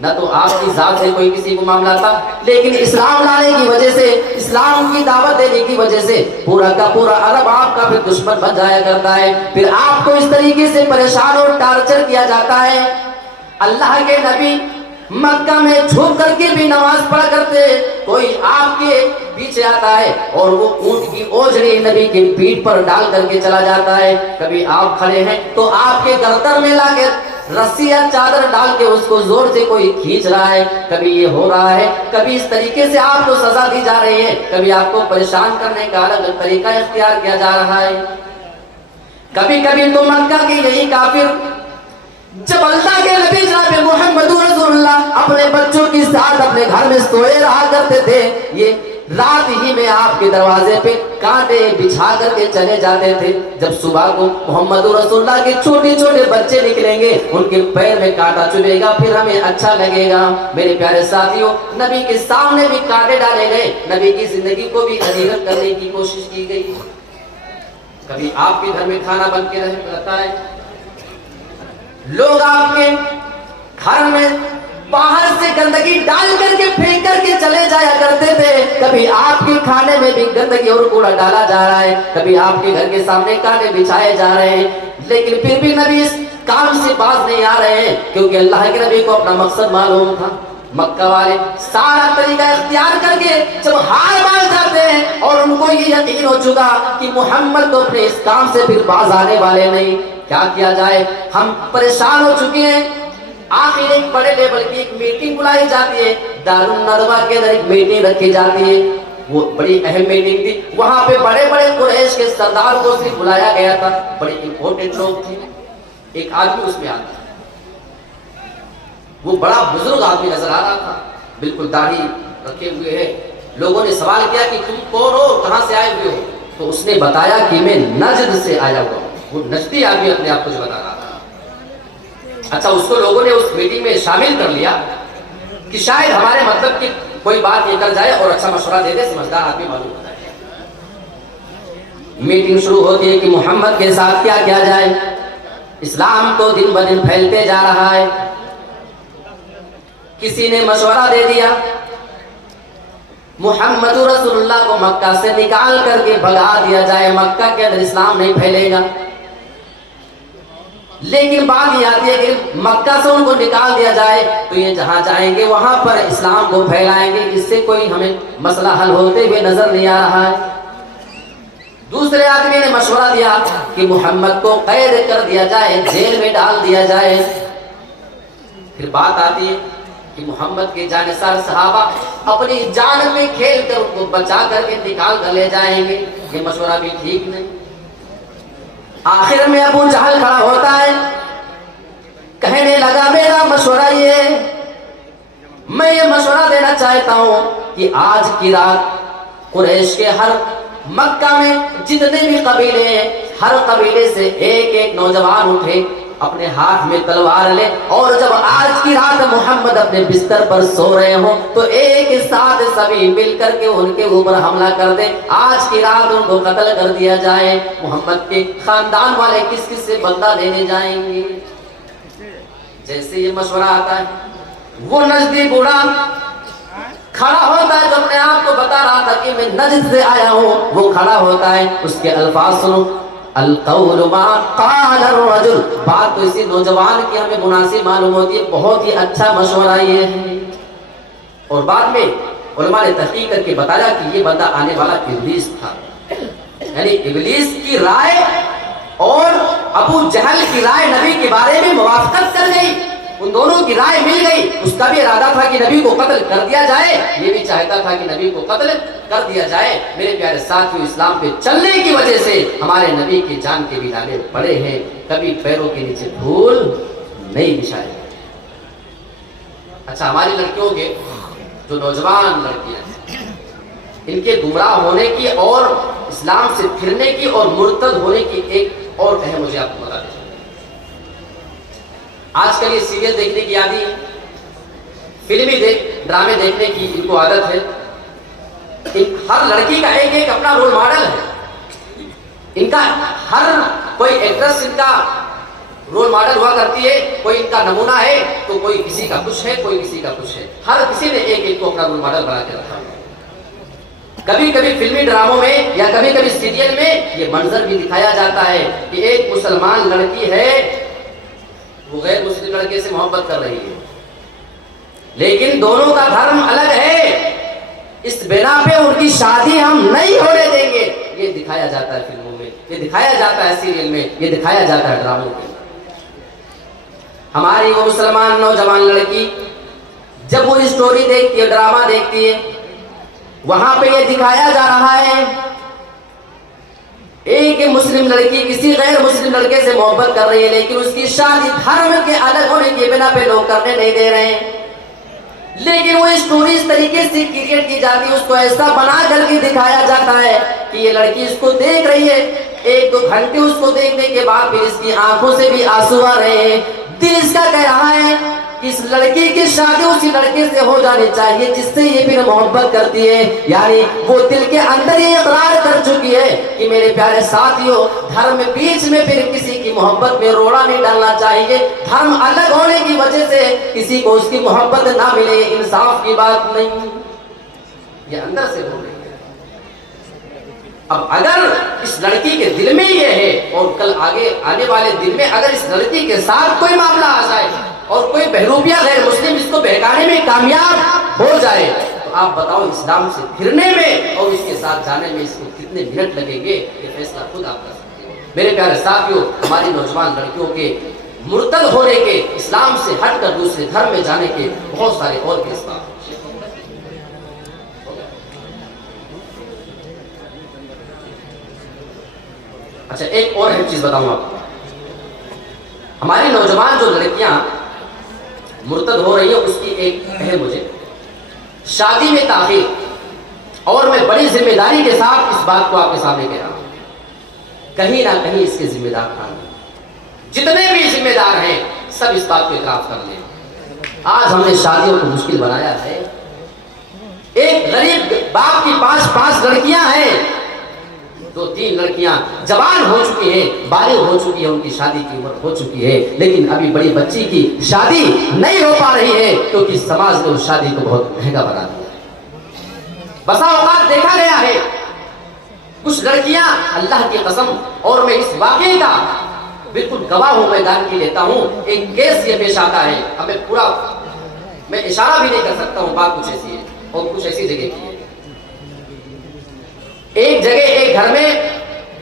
न तो आपकी जात से कोई किसी को मामला था, लेकिन इस्लाम लाने की वजह से, इस्लाम की दावत देने की वजह से पूरा का पूरा अरब आपका फिर दुश्मन बन जाया करता है। फिर आपको इस तरीके से परेशान और टार्चर किया जाता है। अल्लाह के नबी मक्का में झुक करके भी नमाज पढ़ा करते, कोई आपके पीछे आता है और वो ऊंट की ओझड़ी नबी की पीठ पर डाल करके चला जाता है। कभी आप खड़े हैं तो आपके गर्दन में लाके रस्सी या चादर डाल के उसको जोर से कोई खींच रहा है। कभी ये हो रहा है, कभी इस तरीके से आपको सजा दी जा रही है, कभी आपको परेशान करने का अलग तरीका इख्तियार किया जा रहा है। कभी कभी तो मक्का के यही काफिर जब अल्लाह के नबी जनाब मोहम्मद रसूलुल्लाह अपने बच्चों के साथ अपने घर में सोए रहा करते थे, ये रात ही में आपके दरवाजे पे कांटे बिछा करके चले जाते थे। जब सुबह को मोहम्मद रसूलुल्लाह के छोटे छोटे बच्चे निकलेंगे, उनके पैर में कांटा चुभेगा, फिर हमें अच्छा लगेगा। मेरे प्यारे साथियों, नबी के सामने भी कांटे डाले गए, नबी की जिंदगी को भी अजीरत करने की कोशिश की गई। कभी आपके घर में खाना बन के रहता है, लोग आपके घर में बाहर से गंदगी डाल करके फेंक करके चले जाया करते थे। कभी आपके खाने में भी गंदगी और कूड़ा डाला जा रहा है, कभी आपके घर के सामने कांटे बिछाए जा रहे हैं, लेकिन फिर भी नबी इस काम से बाज नहीं आ रहे हैं, क्योंकि अल्लाह के नबी को अपना मकसद मालूम था। मक्का वाले सारा तरीका इख्तियार करके जब हार मान जाते हैं और उनको ये यकीन हो चुका कि मोहम्मद तो अपने इस काम से फिर बाज आने वाले नहीं, क्या किया जाए, हम परेशान हो चुके हैं। आखिर एक बड़े लेवल की एक मीटिंग बुलाई जाती है, दारुल नदवा के अंदर एक मीटिंग रखी जाती है, वो बड़ी अहम मीटिंग थी। वहां पे बड़े बड़े कुरैश के सरदार को सिर्फ बुलाया गया था, बड़े इंपॉर्टेंट लोग थे। एक आदमी उसमें आता, वो बड़ा बुजुर्ग आदमी नजर आ रहा था, बिल्कुल दाढ़ी रखे हुए है। लोगों ने सवाल किया कि तुम कौन हो, कहां से आए हुए हो? तो उसने बताया कि मैं नजद से आया हुआ हूं। वो नजदी आदमी अपने आप को बता रहा था। अच्छा, उसको लोगों ने उस मीटिंग में शामिल कर लिया कि शायद हमारे मतलब की कोई बात ये कर जाए और अच्छा मशवरा दे दे, समझदार आदमी मालूम होता है। मीटिंग शुरू होती है कि मोहम्मद के साथ क्या किया जाए, इस्लाम तो दिन ब दिन फैलते जा रहा है। किसी ने मशवरा दे दिया मोहम्मद रसूलुल्लाह को मक्का से निकाल करके भगा दिया जाए, मक्का के अंदर इस्लाम नहीं फैलेगा। लेकिन बात ये आती है कि मक्का से उनको निकाल दिया जाए तो ये जहां जाएंगे वहां पर इस्लाम को फैलाएंगे, इससे कोई हमें मसला हल होते हुए नजर नहीं आ रहा है। दूसरे आदमी ने मशवरा दिया कि मोहम्मद को कैद कर दिया जाए, जेल में डाल दिया जाए। फिर बात आती है कि मोहम्मद के जानिसार सहाबा अपनी जान में खेल कर उनको बचा करके निकाल कर ले जाएंगे, ये मशवरा भी ठीक नहीं। आखिर में अबू जहल खड़ा होता है, कहने लगा मेरा मशवरा ये, मैं ये मशवरा देना चाहता हूं कि आज की रात कुरैश के हर मक्का में जितने भी कबीले हैं, हर कबीले से एक एक नौजवान उठे, अपने हाथ में तलवार ले, और जब आज की रात मोहम्मद अपने बिस्तर पर सो रहे हो तो एक साथ सभी मिलकर के उनके ऊपर हमला कर दे, आज की रात उनको कत्ल कर दिया जाए। मोहम्मद के खानदान वाले किस किस से बदला लेने जाएंगे। जैसे ये मशवरा आता है, वो नजदी बूढ़ा खड़ा होता है जो अपने आप को बता रहा था कि मैं नजद से आया हूं, वो खड़ा होता है, उसके अल्फाज सुनो, अल-कौलु मा क़ाल ar-रजुल, बात तो इसी नौजवान की हमें मुनासिब मालूम होती है, बहुत ही अच्छा मशवरा ये है। और बाद में उलमा ने तहकीक करके बताया कि ये बंदा आने वाला इब्लीस था, यानी इब्लीस की राय और अबू जहल की राय नबी के बारे में मुवाफकत कर गई, उन दोनों की राय मिल गई। उसका भी इरादा था कि नबी को कत्ल कर दिया जाए, ये भी चाहता था कि नबी को कत्ल कर दिया जाए। मेरे प्यारे साथियों, इस्लाम पे चलने की वजह से हमारे नबी की जान के भी दाने पड़े हैं, कभी पैरों के नीचे धूल नहीं बिछाए। अच्छा, हमारी लड़कियों के जो नौजवान लड़कियां हैं, इनके गुमराह होने की और इस्लाम से फिरने की और मुर्तद होने की एक और अहम मुझे आपको बता दें। आजकल ये सीरियल देखने की आदि है, फिल्मी ड्रामे देखने की इनको आदत है। हर लड़की का एक एक अपना रोल मॉडल है, इनका हर कोई एक्ट्रेस इनका रोल मॉडल हुआ करती है, कोई इनका नमूना है, तो कोई किसी का कुछ है, कोई किसी का कुछ है, हर किसी ने एक एक को अपना रोल मॉडल बना के रखा है। कभी कभी फिल्मी ड्रामों में या कभी कभी सीरियल में ये मंजर भी दिखाया जाता है कि एक मुसलमान लड़की है, वो गैर मुस्लिम लड़के से मोहब्बत कर रही है, लेकिन दोनों का धर्म अलग है, इस बिना पे उनकी शादी हम नहीं होने देंगे। ये दिखाया जाता है फिल्मों में, ये दिखाया जाता है सीरियल में, ये दिखाया जाता है ड्रामों में। हमारी वो मुसलमान नौजवान लड़की जब वो स्टोरी देखती है, ड्रामा देखती है, वहां पे ये दिखाया जा रहा है एक मुस्लिम लड़की किसी गैर मुस्लिम लड़के से मोहब्बत कर रही है, लेकिन उसकी शादी धर्म के अलग होने के बिना पे लोग करने नहीं दे रहे हैं। लेकिन वो स्टोरी इस तरीके से क्रिएट की जाती है, उसको ऐसा बना करके दिखाया जाता है कि ये लड़की इसको देख रही है, एक दो घंटे उसको देखने के बाद फिर इसकी आंखों से भी आंसू आ रहे हैं, दिल इसका कह रहा है कि इस लड़की की शादी उसी लड़के से हो जानी चाहिए जिससे ये फिर मोहब्बत करती है। यानी वो दिल के अंदर ये इकरार कर चुकी है कि मेरे प्यारे साथियों, धर्म में बीच में फिर किसी की मोहब्बत में रोड़ा नहीं डालना चाहिए। धर्म अलग होने की वजह से किसी को उसकी मोहब्बत ना मिले, ये इंसाफ की बात नहीं। ये अंदर से बोल रही है। अब अगर इस लड़की के दिल में ये है और कल आगे आने वाले दिन में अगर इस लड़की के साथ कोई मामला आ जाए और कोई बहरूपिया गैर मुस्लिम इसको बहकाने में कामयाब हो जाए, तो आप बताओ इस्लाम से फिरने में और इसके साथ जाने में इसको कितने मिनट लगेंगे? ये फैसला खुद आप कर सकते हैं। मेरे प्यारे साथियों, हमारी नौजवान लड़कियों के मुर्तद होने के, इस्लाम से हटकर दूसरे धर्म में जाने के बहुत सारे और केस हैं। अच्छा, एक और है चीज बताऊं आपको। हमारी नौजवान जो लड़कियां मुर्तद हो रही है उसकी एक है मुझे शादी में ताखीर, और मैं बड़ी जिम्मेदारी के साथ इस बात को आपके सामने कह रहा हूं। कहीं ना कहीं इसके जिम्मेदार हम, जितने भी जिम्मेदार हैं सब इस बात को इकरार कर लें। आज हमने शादियों को मुश्किल बनाया है। एक गरीब बाप की 5 लड़कियां हैं, 2-3 लड़कियां जवान हो चुकी हैं, बालिग हो चुकी है, उनकी शादी की उम्र हो चुकी है, लेकिन अभी बड़ी बच्ची की शादी नहीं हो पा रही है क्योंकि समाज ने उस शादी को बहुत महंगा बना दिया है। बसा औकात देखा गया है कुछ लड़कियां, अल्लाह की कसम, और मैं इस वाकये का बिल्कुल गवाह हूं, मैं गारंटी लेता हूं। एक केस ये पेश आता है, हमें पूरा मैं इशारा भी नहीं कर सकता हूं, बात कुछ ऐसी है और कुछ ऐसी जगह की है। एक जगह एक घर में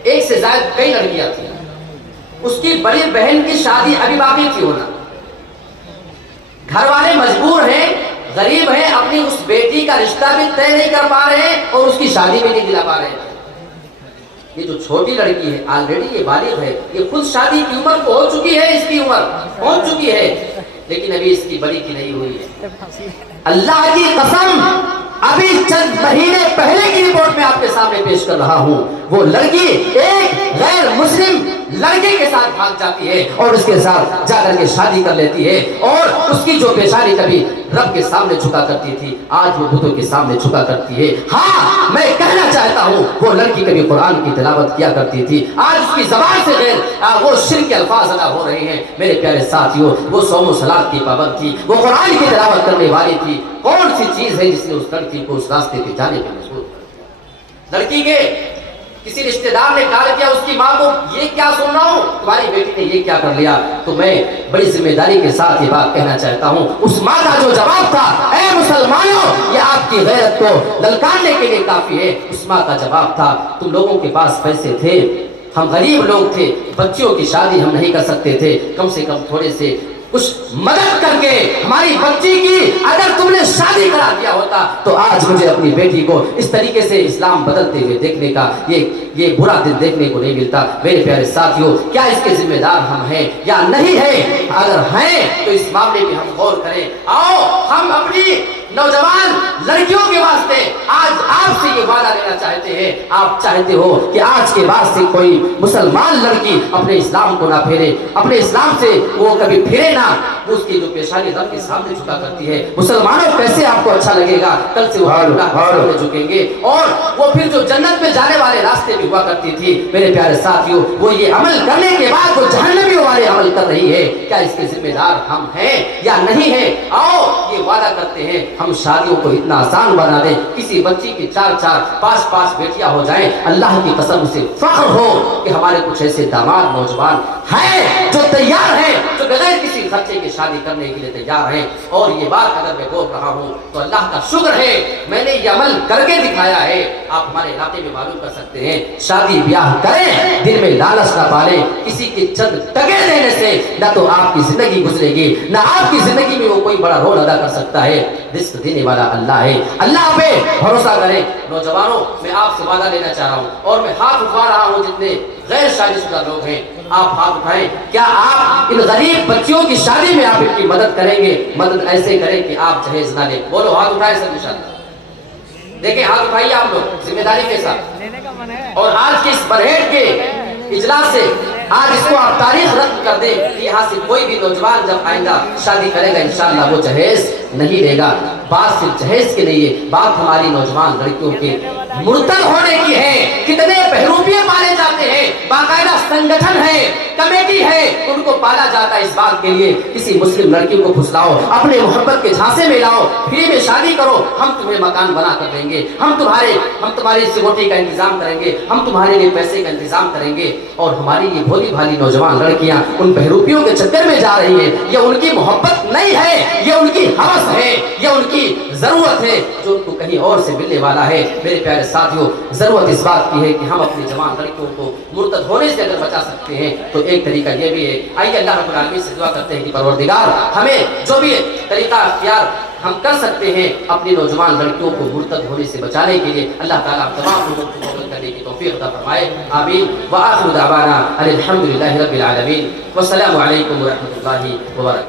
एक से ज्यादा कई लड़कियां थी, उसकी बड़ी बहन की शादी अभी बाकी थी होना। घर वाले मजबूर हैं, गरीब हैं, अपनी उस बेटी का रिश्ता भी तय नहीं कर पा रहे हैं और उसकी शादी भी नहीं दिला पा रहे हैं। ये जो छोटी लड़की है ऑलरेडी ये बालिग है, ये खुद शादी की उम्र हो चुकी है, इसकी उम्र पहुंच चुकी है, लेकिन अभी इसकी बड़ी की नहीं हुई है। अल्लाह की कसम, अभी चंद महीने पहले की रिपोर्ट में आपके सामने पेश कर रहा हूं। वो लड़की एक गैर मुस्लिम लड़के के साथ भाग जाती है और उसके साथ जाकर के शादी कर लेती है, और उसकी जो पेशानी कभी रब के सामने झुका करती थी, आज वो बुतों के सामने झुका करती है। हाँ, मैं कहना चाहता हूँ, वो लड़की कभी कुरान की तिलावत किया करती थी, आज उसकी ज़बान से गैर वो शिर्क के अल्फाज अदा हो रहे हैं। मेरे प्यारे साथियों, वो सौम सलात की पाबंद थी, वो कुरान की तिलावत करने वाली थी। कौन सी चीज है जिसने उस लड़की को उस रास्ते पे जाने पे मजबूर कर दिया? लड़की के किसी रिश्तेदार ने कहा किया उसकी माँ को, ये क्या सुन रहा हूँ, तुम्हारी बेटी ने ये क्या कर लिया? तो मैं बड़ी जिम्मेदारी के साथ ये बात कहना चाहता हूँ, उस माँ का जो जवाब था, ऐ मुसलमानों, ये आपकी गैरत को ललकारने के लिए काफी है। उस माँ का जवाब था, तुम लोगों के पास पैसे थे, हम गरीब लोग थे, बच्चियों की शादी हम नहीं कर सकते थे, कम से कम थोड़े से कुछ मदद करके हमारी बच्ची की अगर तुमने शादी करा दिया होता तो आज मुझे अपनी बेटी को इस तरीके से इस्लाम बदलते हुए देखने का ये बुरा दिन देखने को नहीं मिलता। मेरे प्यारे साथियों, क्या इसके जिम्मेदार हम हैं या नहीं है? अगर हैं तो इस मामले में हम गौर करें। आओ हम अपनी नौजवान लड़कियों के वास्ते आज आपसे ये वादा लेना चाहते हैं। आप चाहते हो कि आज के बाद से कोई मुसलमान लड़की अपने इस्लाम को ना फेरे, अपने इस्लाम से वो कभी फिरे ना, उसकी जो पेशानी रब के सामने झुका करती है। मुसलमानों, कैसे आपको अच्छा लगेगा? कल से वो सामने झुकेंगे और वो फिर जो जन्नत में जाने वाले रास्ते भी हुआ करती थी। मेरे प्यारे साथियों, वो ये अमल करने के बाद वो जहन्नमियों वाले अमल कर रही है। क्या इसके जिम्मेदार हम हैं या नहीं है? आओ ये वादा करते हैं, हम शादियों को इतना आसान बना दें, किसी बच्ची की 4-4, 5-5 बेटियां हो जाएं। अल्लाह की कसम से फख्र हो कि हमारे कुछ ऐसे दामाद नौजवान हैं जो तैयार हैं, जो बगैर किसी खर्चे की शादी करने के लिए तैयार हैं। और ये बात अगर मैं बोल रहा हूँ तो अल्लाह का शुक्र है, मैंने ये अमल करके दिखाया है। आप हमारे इलाके में मालूम कर सकते हैं, शादी ब्याह करें, दिल में लालच ना पालें, किसी के चंद टके देने से न तो आपकी जिंदगी गुजरेगी, न आपकी जिंदगी में वो कोई बड़ा रोल अदा कर सकता है। रिस्क देने वाला अल्लाह है, अल्लाह पे भरोसा करें। नौजवानों, मैं आपसे वादा लेना चाह रहा हूँ और मैं हाथ उठा रहा हूँ, जितने गैर शादीशुदा लोग हैं आप हाथ उठाएं। क्या आप इन गरीब बच्चियों की शादी में आप इनकी मदद करेंगे? मदद ऐसे करें कि आप जहेज ना लें। बोलो हाथ उठाए सब इंशाअल्लाह। देखें, हाथ उठाइए आप लोग जिम्मेदारी के साथ। और आज के इस बरहेट के इजलास से आज इसको आप तारीख रद्द कर दें कि यहाँ से कोई भी नौजवान जब आएगा शादी करेगा इंशाअल्लाह वो जहेज नहीं लेगा। बात सिर्फ जहेज की नहीं है, बात हमारी नौजवान लड़कियों के मुर्तद होने की है। कितने बहरूपिये पाले जाते हैं, बाकायदा संगठन है, कमेटी है, उनको पाला जाता है इस बात के लिए किसी मुस्लिम लड़की को फुसलाओ, अपने मोहब्बत के झांसे में लाओ, फ्री में शादी करो, हम तुम्हें मकान बना कर देंगे, हम तुम्हारी सिक्योरिटी का इंतजाम करेंगे, हम तुम्हारे लिए पैसे का इंतजाम करेंगे। और हमारी ये भोली भाली नौजवान लड़कियां उन बहरूपियों के चक्कर में जा रही है। ये उनकी मोहब्बत नहीं है, ये उनकी हवस है, ये उनकी जरूरत है जो उनको कहीं और से मिलने वाला है। मेरे प्यारे साथियों, जरूरत इस बात की है कि हम अपनी जवान लड़कियों को मुर्तद होने से अगर बचा सकते हैं तो एक तरीका ये भी है। आइए अल्लाह रब्बुल आलमीन से दुआ करते हैं कि परवरदिगार हमें जो भी तरीका इख्तियार हम कर सकते हैं अपनी नौजवान लड़कियों को मुर्तद होने से बचाने के लिए, अल्लाह ताला तमाम लोगों को कबूल करने की तौफीक अता फरमाए। आमीन व आखिरु दावाना अल्हम्दुलिल्लाहि रब्बिल आलमीन। वस्सलामु अलैकुम व रहमतुल्लाहि व बरकातुहू।